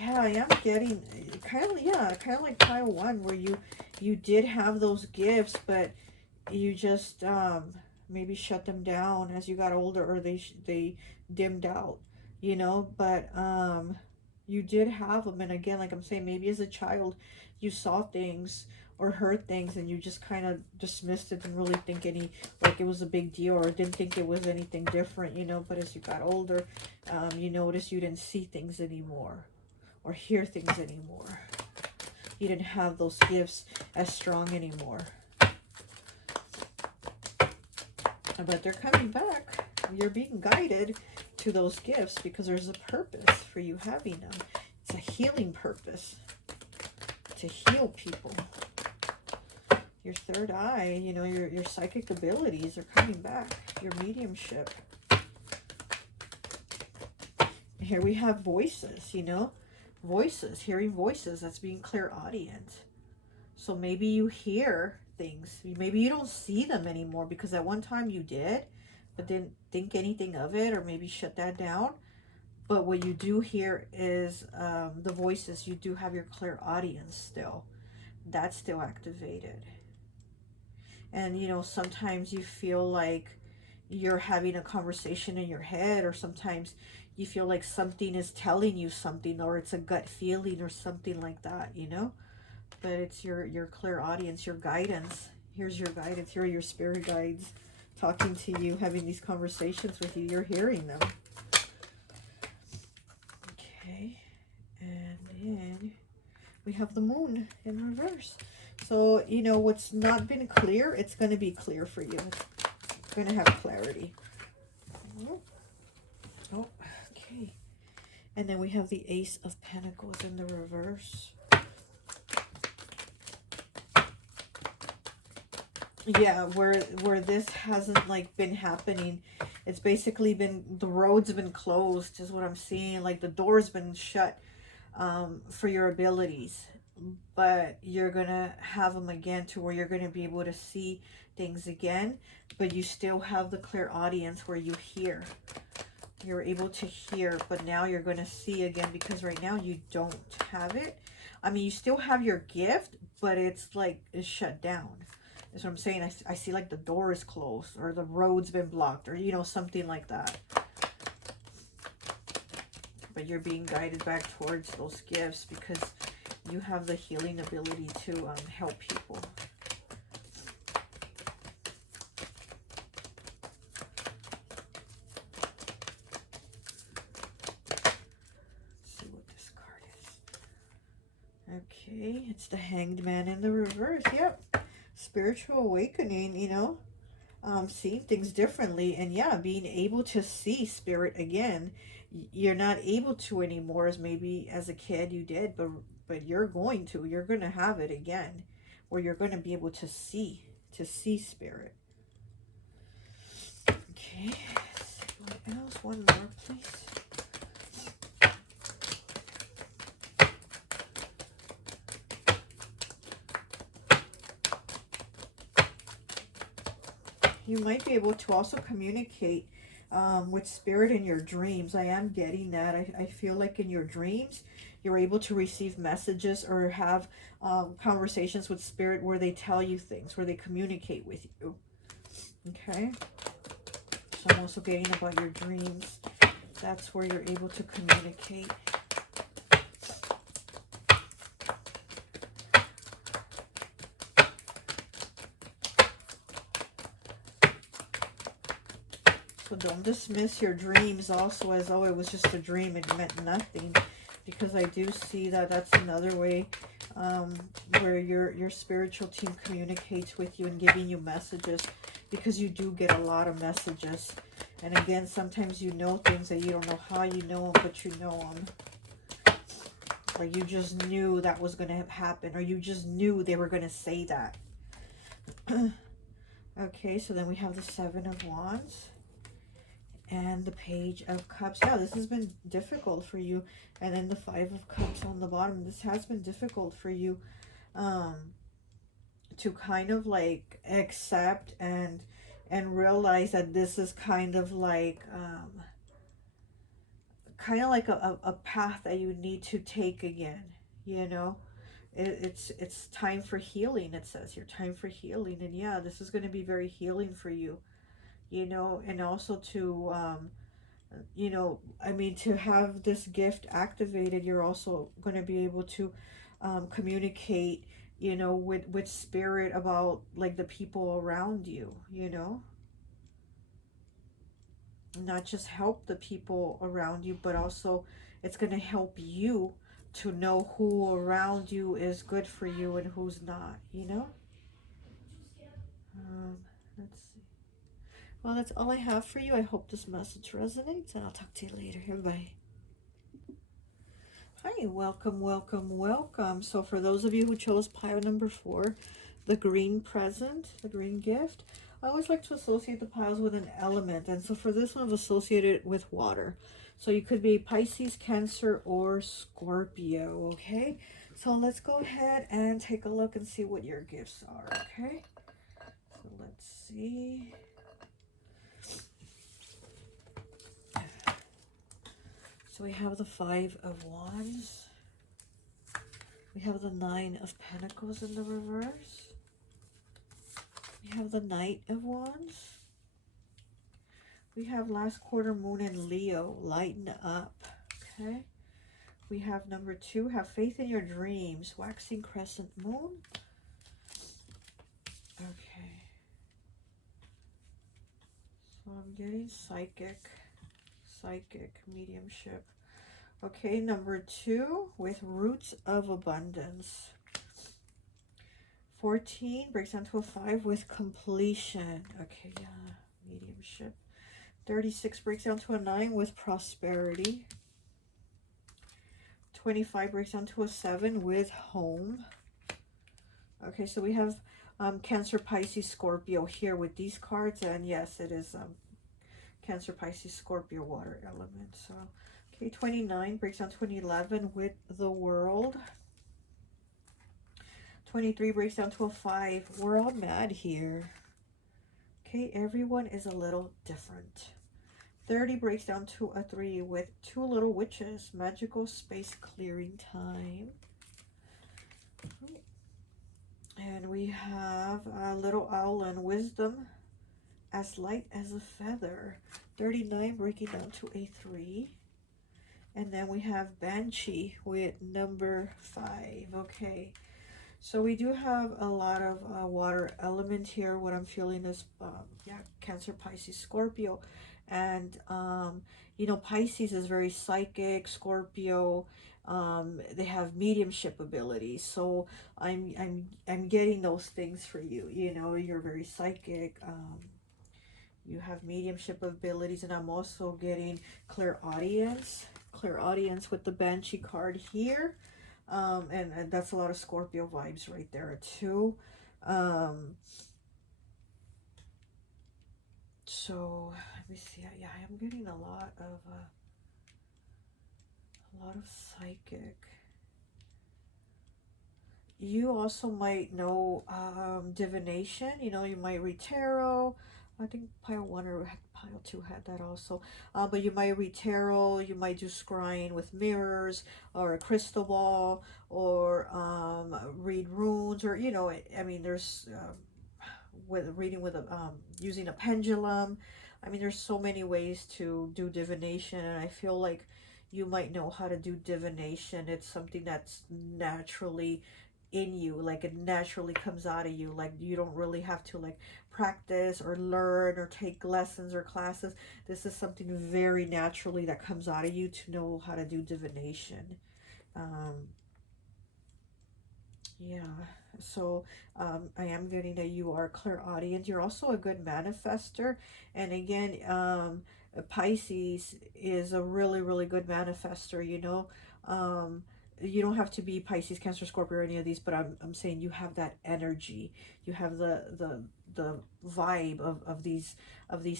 Yeah, I am getting kind of like pile 1, where you did have those gifts, but you just maybe shut them down as you got older, or they dimmed out, you know. But you did have them, and again, like I'm saying, maybe as a child you saw things or heard things and you just kind of dismissed it, didn't really think like it was a big deal, or didn't think it was anything different, you know. But as you got older, you noticed you didn't see things anymore or hear things anymore. You didn't have those gifts as strong anymore. But they're coming back. You're being guided to those gifts because there's a purpose for you having them. It's a healing purpose, to heal people. Your third eye, you know, your psychic abilities are coming back. Your mediumship. Here we have voices, you know. Voices, hearing voices. That's being clairaudient. So maybe you hear things. Maybe you don't see them anymore because at one time you did, but didn't think anything of it, or maybe shut that down. But what you do hear is the voices. You do have your clairaudience still. That's still activated. And, you know, sometimes you feel like you're having a conversation in your head, or sometimes you feel like something is telling you something, or it's a gut feeling or something like that, you know. But it's your clairaudience, your guidance. Here's your guidance. Here are your spirit guides talking to you, having these conversations with you. You're hearing them. Okay. And then we have the Moon in reverse. So, you know, what's not been clear, it's going to be clear for you. It's going to have clarity. Oh, okay. And then we have the Ace of Pentacles in the reverse. Yeah, where this hasn't like been happening, it's basically been, the road's been closed is what I'm seeing. Like the door's been shut for your abilities, but you're gonna have them again, to where you're gonna be able to see things again. But you still have the clairaudience where you hear. You're able to hear, but now you're gonna see again, because right now you don't have it. I mean, you still have your gift, but it's like it's shut down. That's what I'm saying. I see like the door is closed or the road's been blocked or, you know, something like that. But you're being guided back towards those gifts because you have the healing ability to help people. Let's see what this card is. Okay, it's the Hanged Man in the reverse. Yep. Spiritual awakening, you know. Seeing things differently, and yeah, being able to see spirit again. You're not able to anymore as maybe as a kid you did, but you're going to have it again, where you're going to be able to see spirit. Okay, let's see what else. One more, please. You might be able to also communicate with spirit in your dreams. I am getting that. I feel like in your dreams, you're able to receive messages or have conversations with spirit where they tell you things, where they communicate with you. Okay? So I'm also getting about your dreams. That's where you're able to communicate. So don't dismiss your dreams also as, oh, it was just a dream, it meant nothing. Because I do see that that's another way where your spiritual team communicates with you and giving you messages. Because you do get a lot of messages. And again, sometimes you know things that you don't know how you know them, but you know them. Or you just knew that was going to happen. Or you just knew they were going to say that. Okay, so then we have the Seven of Wands. And the Page of Cups. Yeah, this has been difficult for you. And then the Five of Cups on the bottom. This has been difficult for you to kind of like accept and realize that this is kind of like a path that you need to take again. You know, it's time for healing. It says here, time for healing. And yeah, this is going to be very healing for you. You know, and also to you know, I mean, to have this gift activated, you're also going to be able to communicate, you know, with spirit about like the people around you, you know, not just help the people around you, but also it's going to help you to know who around you is good for you and who's not, you know. Let's see. Well, that's all I have for you. I hope this message resonates, and I'll talk to you later. Bye. Hi, welcome, welcome, welcome. So for those of you who chose pile number 4, the green present, the green gift, I always like to associate the piles with an element. And so for this one, I've associated it with water. So you could be Pisces, Cancer, or Scorpio, okay? So let's go ahead and take a look and see what your gifts are, okay? So let's see. So we have the Five of Wands. We have the Nine of Pentacles in the reverse. We have the Knight of Wands. We have last quarter moon in Leo, lighten up. Okay. We have number 2, have faith in your dreams, waxing crescent moon. Okay. So I'm getting psychic mediumship. Okay, number 2 with roots of abundance. 14 breaks down to a 5 with completion. Okay, yeah, mediumship. 36 breaks down to a 9 with prosperity. 25 breaks down to a 7 with home. Okay, so we have Cancer, Pisces, Scorpio here with these cards. And yes, it is Cancer, Pisces, Scorpio, water element. So, okay, 29 breaks down to an 11 with the World. 23 breaks down to a 5. We're all mad here. Okay, everyone is a little different. 30 breaks down to a 3 with 2 little witches. Magical space clearing time. And we have a little owl and wisdom, as light as a feather. 39 breaking down to a 3. And then we have Banshee with number 5. Okay. So we do have a lot of water element here. What I'm feeling is, yeah, Cancer, Pisces, Scorpio. And, you know, Pisces is very psychic. Scorpio, they have mediumship abilities. So I'm getting those things for you. You know, you're very psychic. You have mediumship abilities. And I'm also getting clairaudience. Clairaudience with the Banshee card here. And that's a lot of Scorpio vibes right there too. So let me see. Yeah, I am getting a lot of psychic. You also might know divination. You know, you might read tarot. I think pile 1 or pile 2 had that also. But you might read tarot. You might do scrying with mirrors or a crystal ball, or read runes, or, you know, I mean, there's with reading with a using a pendulum. I mean, there's so many ways to do divination, and I feel like you might know how to do divination. It's something that's naturally in you, like it naturally comes out of you. Like you don't really have to like practice or learn or take lessons or classes. This is something very naturally that comes out of you to know how to do divination. um yeah, so I am getting that you are clairaudient. You're also a good manifester. And again, Pisces is a really, really good manifester, you know. You don't have to be Pisces, Cancer, Scorpio, or any of these, but I'm saying you have that energy. You have the vibe of these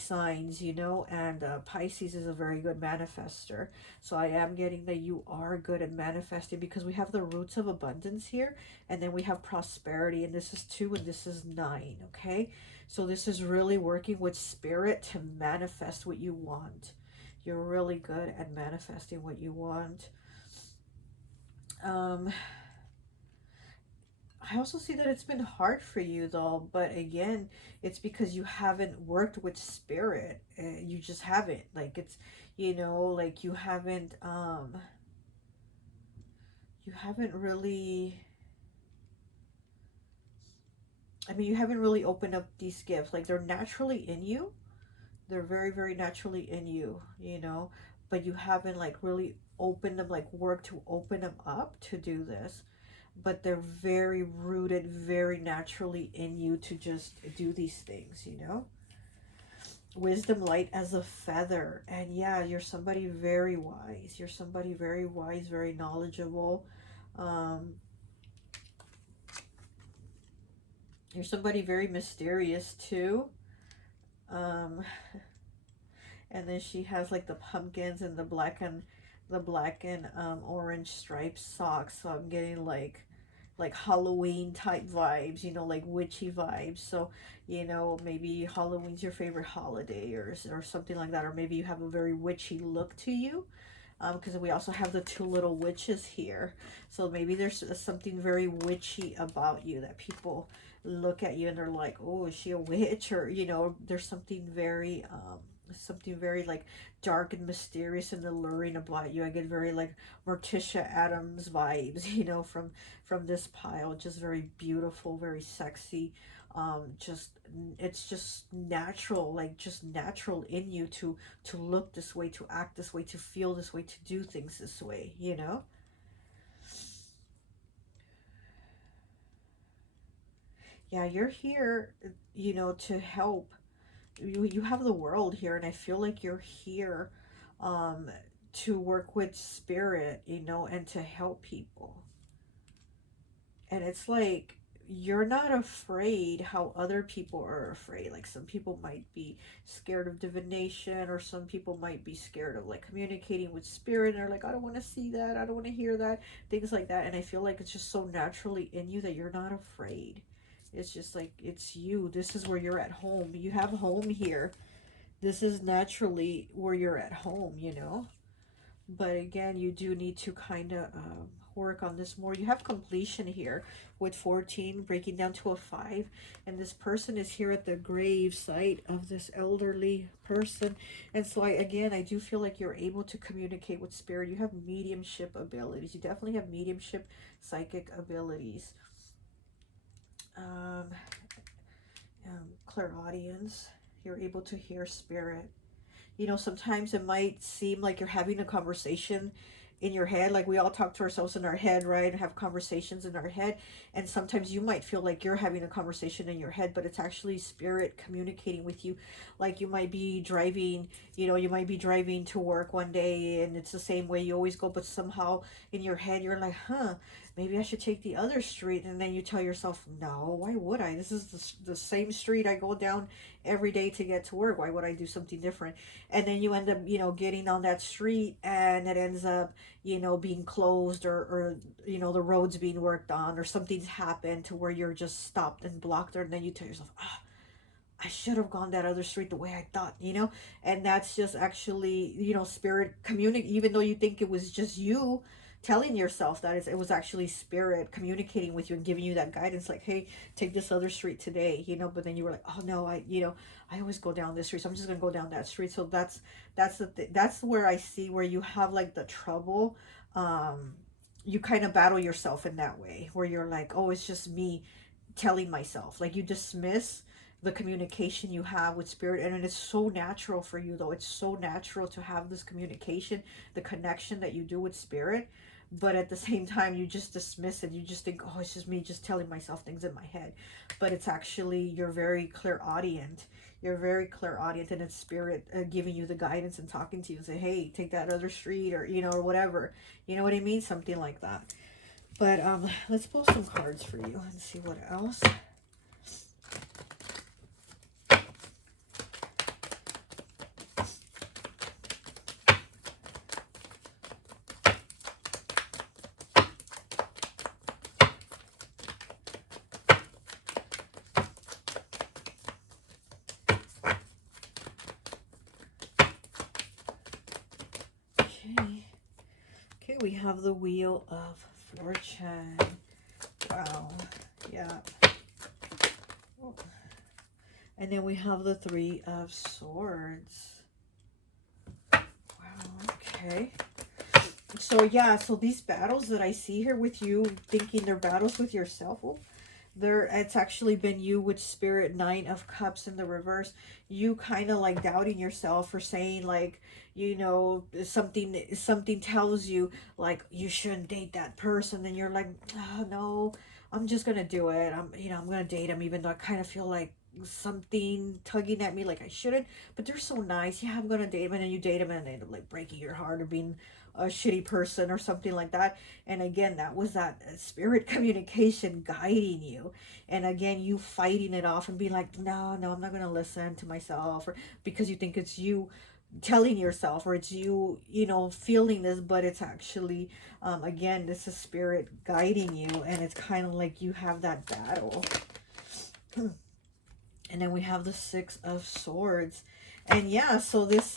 signs, you know. And Pisces is a very good manifester. So I am getting that you are good at manifesting, because we have the roots of abundance here, and then we have prosperity, and this is 2 and this is 9. Okay, so this is really working with spirit to manifest what you want. You're really good at manifesting what you want. I also see that it's been hard for you though, but again, it's because you haven't worked with spirit. You just haven't. Like it's, you know, like you haven't really, I mean, you haven't really opened up these gifts. Like they're naturally in you. They're very, very naturally in you, you know, but you haven't like really opened them, like worked to open them up to do this. But they're very rooted, very naturally in you to just do these things, you know. Wisdom, light as a feather. And yeah, you're somebody very wise. You're somebody very wise, very knowledgeable. Um, you're somebody very mysterious too. Um, and then she has like the pumpkins and the black and orange striped socks. So I'm getting like Halloween type vibes, you know, like witchy vibes. So, you know, maybe Halloween's your favorite holiday, or something like that, or maybe you have a very witchy look to you. Because we also have the 2 little witches here. So maybe there's something very witchy about you that people look at you and they're like, oh, is she a witch? Or, you know, there's something very like dark and mysterious and alluring about you. I get very like Morticia Adams vibes, you know, from this pile. Just very beautiful, very sexy. Just it's just natural, like just natural in you to look this way, to act this way, to feel this way, to do things this way, you know. Yeah, you're here, you know, to help. You have the world here, and I feel like you're here um to work with spirit, you know, and to help people. And it's like you're not afraid how other people are afraid. Like some people might be scared of divination, or some people might be scared of like communicating with spirit, and they're like, I don't want to see that, I don't want to hear that, things like that. And I feel like it's just so naturally in you that you're not afraid. It's just like it's you. This is where you're at home. You have home here. This is naturally where you're at home, you know. But again, you do need to kind of work on this more. You have completion here with 14 breaking down to a 5, and this person is here at the grave site of this elderly person. And so I do feel like you're able to communicate with spirit. You have mediumship abilities. You definitely have mediumship psychic abilities. um, Clairaudience, you're able to hear spirit. You know, sometimes it might seem like you're having a conversation in your head. Like we all talk to ourselves in our head, right? And have conversations in our head. And sometimes you might feel like you're having a conversation in your head, but it's actually spirit communicating with you. Like you might be driving, you know, you might be driving to work one day and it's the same way you always go, but somehow in your head you're like, huh, maybe I should take the other street. And then you tell yourself, no, why would I? This is the same street I go down every day to get to work. Why would I do something different? And then you end up, you know, getting on that street and it ends up, you know, being closed, or you know, the road's being worked on, or something's happened to where you're just stopped and blocked there. And then you tell yourself, ah, I should have gone that other street the way I thought, you know? And that's just actually, you know, spirit communicate. Even though you think it was just you telling yourself that, it was actually spirit communicating with you and giving you that guidance, like, hey, take this other street today, you know? But then you were like, oh no, you know, I always go down this street, so I'm just gonna go down that street. So that's where I see where you have like the trouble. You kind of battle yourself in that way, where you're like, oh, it's just me telling myself. Like you dismiss the communication you have with spirit, and it's so natural for you, though. It's so natural to have this communication, the connection that you do with spirit, but at the same time you just dismiss it. You just think, oh, it's just me just telling myself things in my head. But it's actually, you're very clairaudient. You're very clairaudient, and it's spirit giving you the guidance and talking to you and say, hey, take that other street, or you know, or whatever, you know what I mean, something like that. But let's pull some cards for you and see what else. Okay, we have the Wheel of Fortune. Wow. Yeah. And then we have the Three of Swords. Wow. Okay. So yeah, so these battles that I see here with you, thinking they're battles with yourself, it's actually been you with spirit. Nine of Cups in the reverse. You kind of like doubting yourself, or saying like, you know, something tells you like you shouldn't date that person, and you're like, oh, no, I'm just gonna do it. I'm gonna date him, even though I kind of feel like something tugging at me like I shouldn't, but they're so nice. Yeah, I'm gonna date him. And then you date him and they end up like breaking your heart, or being a shitty person or something like that. And again, that was that spirit communication guiding you. And again, you fighting it off and being like, no, I'm not going to listen to myself, or because you think it's you telling yourself, or it's you, you know, feeling this, but it's actually, again, this is spirit guiding you. And it's kind of like you have that battle. And then we have the Six of Swords. And yeah, so this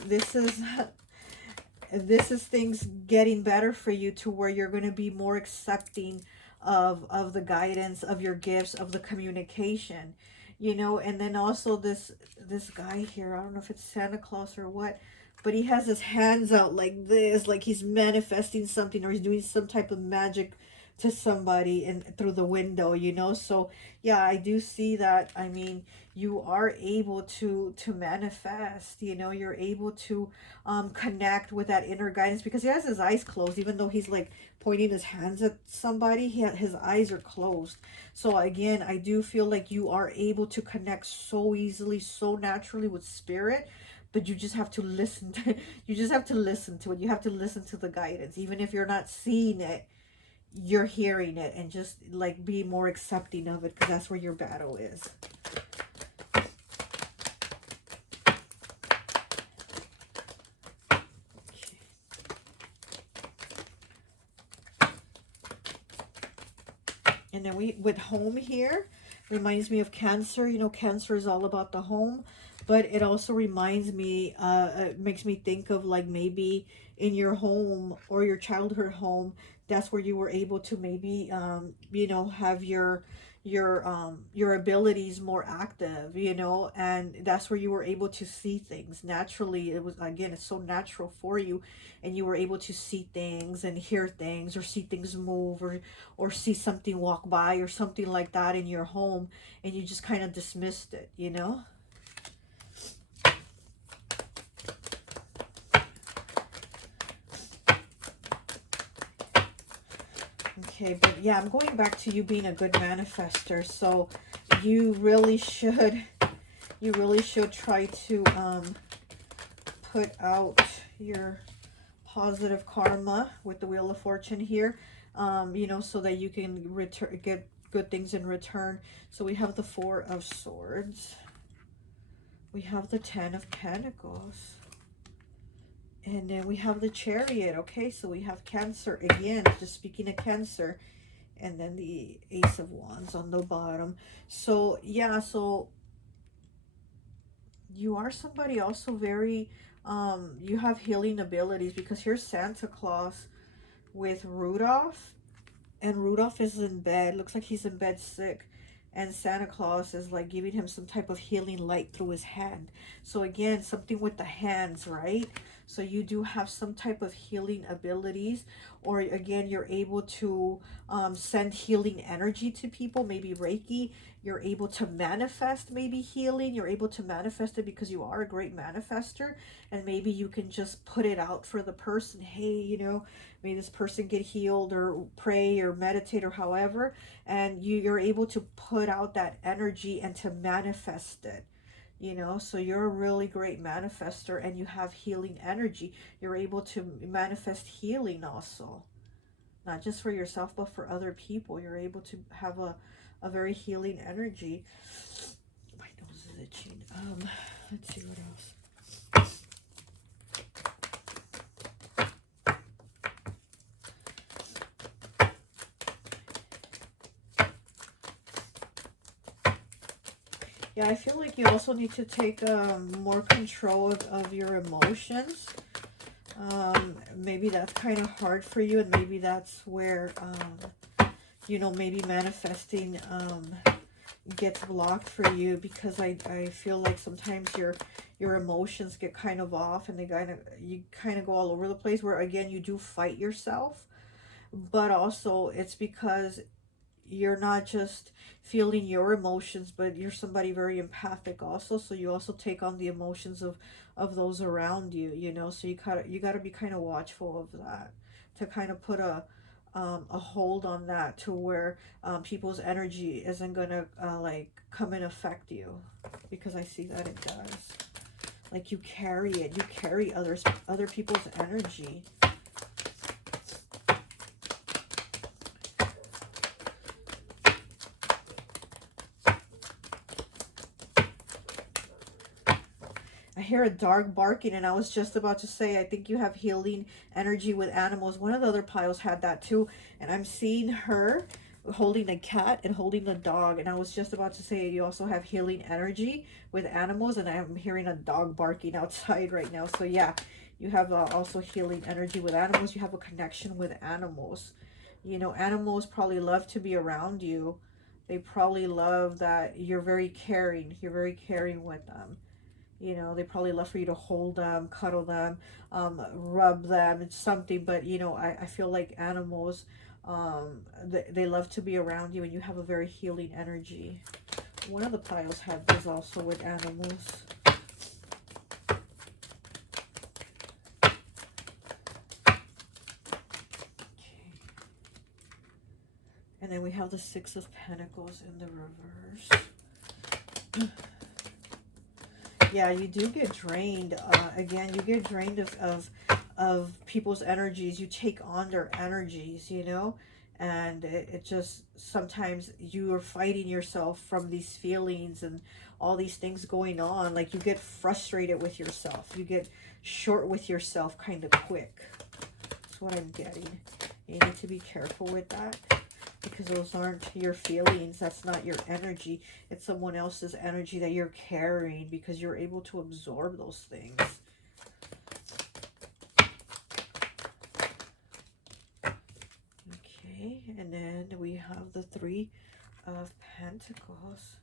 is things getting better for you, to where you're going to be more accepting of the guidance, of your gifts, of the communication, you know. And then also this guy here, I don't know if it's Santa Claus or what, but he has his hands out like this, like he's manifesting something, or he's doing some type of magic to somebody and through the window, you know. So yeah, I do see that. I mean, you are able to manifest, you know. You're able to connect with that inner guidance, because he has his eyes closed. Even though he's like pointing his hands at somebody, his eyes are closed. So again, I do feel like you are able to connect so easily, so naturally with spirit. But you just have to listen to you just have to listen to it. You have to listen to the guidance. Even if you're not seeing it, you're hearing it, and just like be more accepting of it, because that's where your battle is. And then with home here, reminds me of Cancer. You know, Cancer is all about the home. But it also reminds me, it makes me think of like maybe in your home or your childhood home, that's where you were able to maybe, you know, have your abilities more active, you know, and that's where you were able to see things naturally. It was, again, it's so natural for you, and you were able to see things and hear things or see things move, or see something walk by or something like that in your home, and you just kind of dismissed it, you know. Okay, but yeah, I'm going back to you being a good manifester. So you really should try to put out your positive karma with the Wheel of Fortune here, you know, so that you can get good things in return. So we have the Four of Swords, we have the Ten of Pentacles, and then we have the Chariot. Okay, so we have Cancer again, just speaking of Cancer, and then the Ace of Wands on the bottom. So yeah, so you are somebody also very, you have healing abilities, because here's Santa Claus with Rudolph, and Rudolph is in bed. Looks like he's in bed sick, and Santa Claus is like giving him some type of healing light through his hand. So again, something with the hands, right? So you do have some type of healing abilities, or again, you're able to send healing energy to people, maybe Reiki. You're able to manifest maybe healing. You're able to manifest it because you are a great manifester, and maybe you can just put it out for the person. Hey, you know, may this person get healed, or pray or meditate or however, and you're able to put out that energy and to manifest it, you know. So you're a really great manifester, and you have healing energy. You're able to manifest healing also, not just for yourself but for other people. You're able to have a very healing energy. My nose is itching. Let's see what else. Yeah, I feel like you also need to take more control of your emotions. Maybe that's kind of hard for you, and maybe that's where, you know, maybe manifesting gets blocked for you, because I feel like sometimes your emotions get kind of off, and you kind of go all over the place, where again, you do fight yourself, but also it's because you're not just feeling your emotions, but you're somebody very empathic also. So you also take on the emotions of those around you, you know. So you got to be kind of watchful of that, to kind of put a hold on that, to where people's energy isn't gonna like come and affect you, because I see that it does. Like you carry it, you carry other people's energy. I hear a dog barking, and I was just about to say, I think you have healing energy with animals. One of the other piles had that too, and I'm seeing her holding a cat and holding a dog, and I was just about to say you also have healing energy with animals, and I'm hearing a dog barking outside right now. So yeah, you have also healing energy with animals. You have a connection with animals. You know, animals probably love to be around you. They probably love that you're very caring. You're very caring with them. You know, they probably love for you to hold them, cuddle them, rub them, and something. But, you know, I feel like animals, they love to be around you, and you have a very healing energy. One of the piles had this also with animals. Okay. And then we have the Six of Pentacles in the reverse. Yeah, you do get drained. Again, you get drained of people's energies. You take on their energies, you know, and it just, sometimes you are fighting yourself from these feelings and all these things going on. Like you get frustrated with yourself. You get short with yourself kind of quick. That's what I'm getting. You need to be careful with that. because those aren't your feelings. That's not your energy. It's someone else's energy that you're carrying because you're able to absorb those things. Okay, and then we have the Three of Pentacles.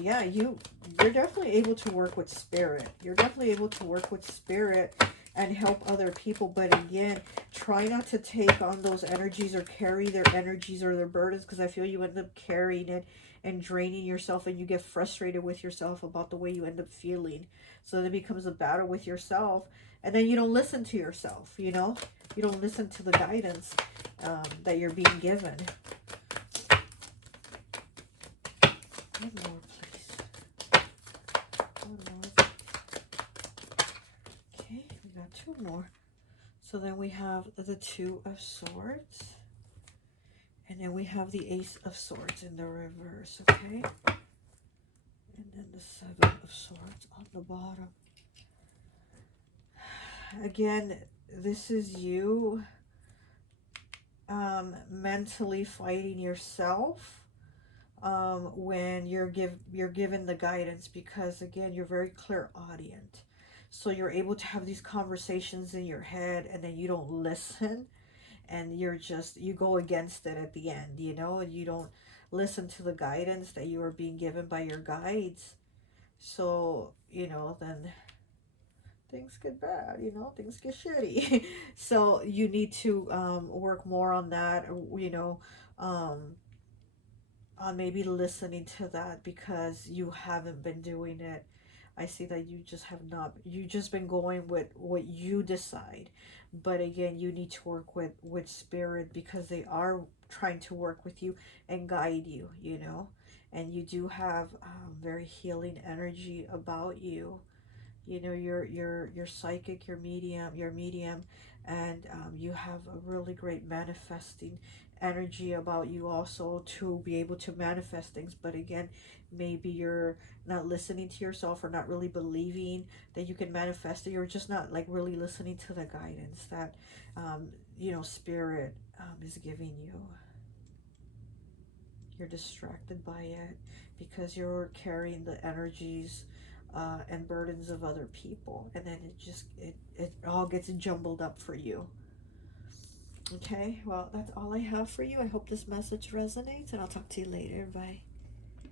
Yeah, you're definitely able to work with spirit. You're definitely able to work with spirit and help other people. But again, try not to take on those energies or carry their energies or their burdens, because I feel you end up carrying it and draining yourself, and you get frustrated with yourself about the way you end up feeling. So then it becomes a battle with yourself, and then you don't listen to yourself, you know? You don't listen to the guidance that you're being given. One more, please. One more. Okay, we got two more. So then we have the Two of Swords. And then we have the Ace of Swords in the reverse, okay? And then the Seven of Swords on the bottom. Again, this is you mentally fighting yourself when you're given the guidance, because again, you're very clairaudient. So you're able to have these conversations in your head, and then you don't listen, and you go against it at the end, you know, and you don't listen to the guidance that you are being given by your guides. So, you know, then things get bad, you know, things get shitty. So you need to work more on that, you know, on maybe listening to that, because you haven't been doing it. I see that you just have not, you just been going with what you decide. But again, you need to work with spirit, because they are trying to work with you and guide you, you know. And you do have very healing energy about you. You know, you're psychic, you're medium, and you have a really great manifesting energy about you also, to be able to manifest things. But again, maybe you're not listening to yourself, or not really believing that you can manifest it. You're just not like really listening to the guidance that you know, spirit is giving you. You're distracted by it because you're carrying the energies and burdens of other people, and then it all gets jumbled up for you. Okay, well, that's all I have for you. I hope this message resonates, and I'll talk to you later. Bye.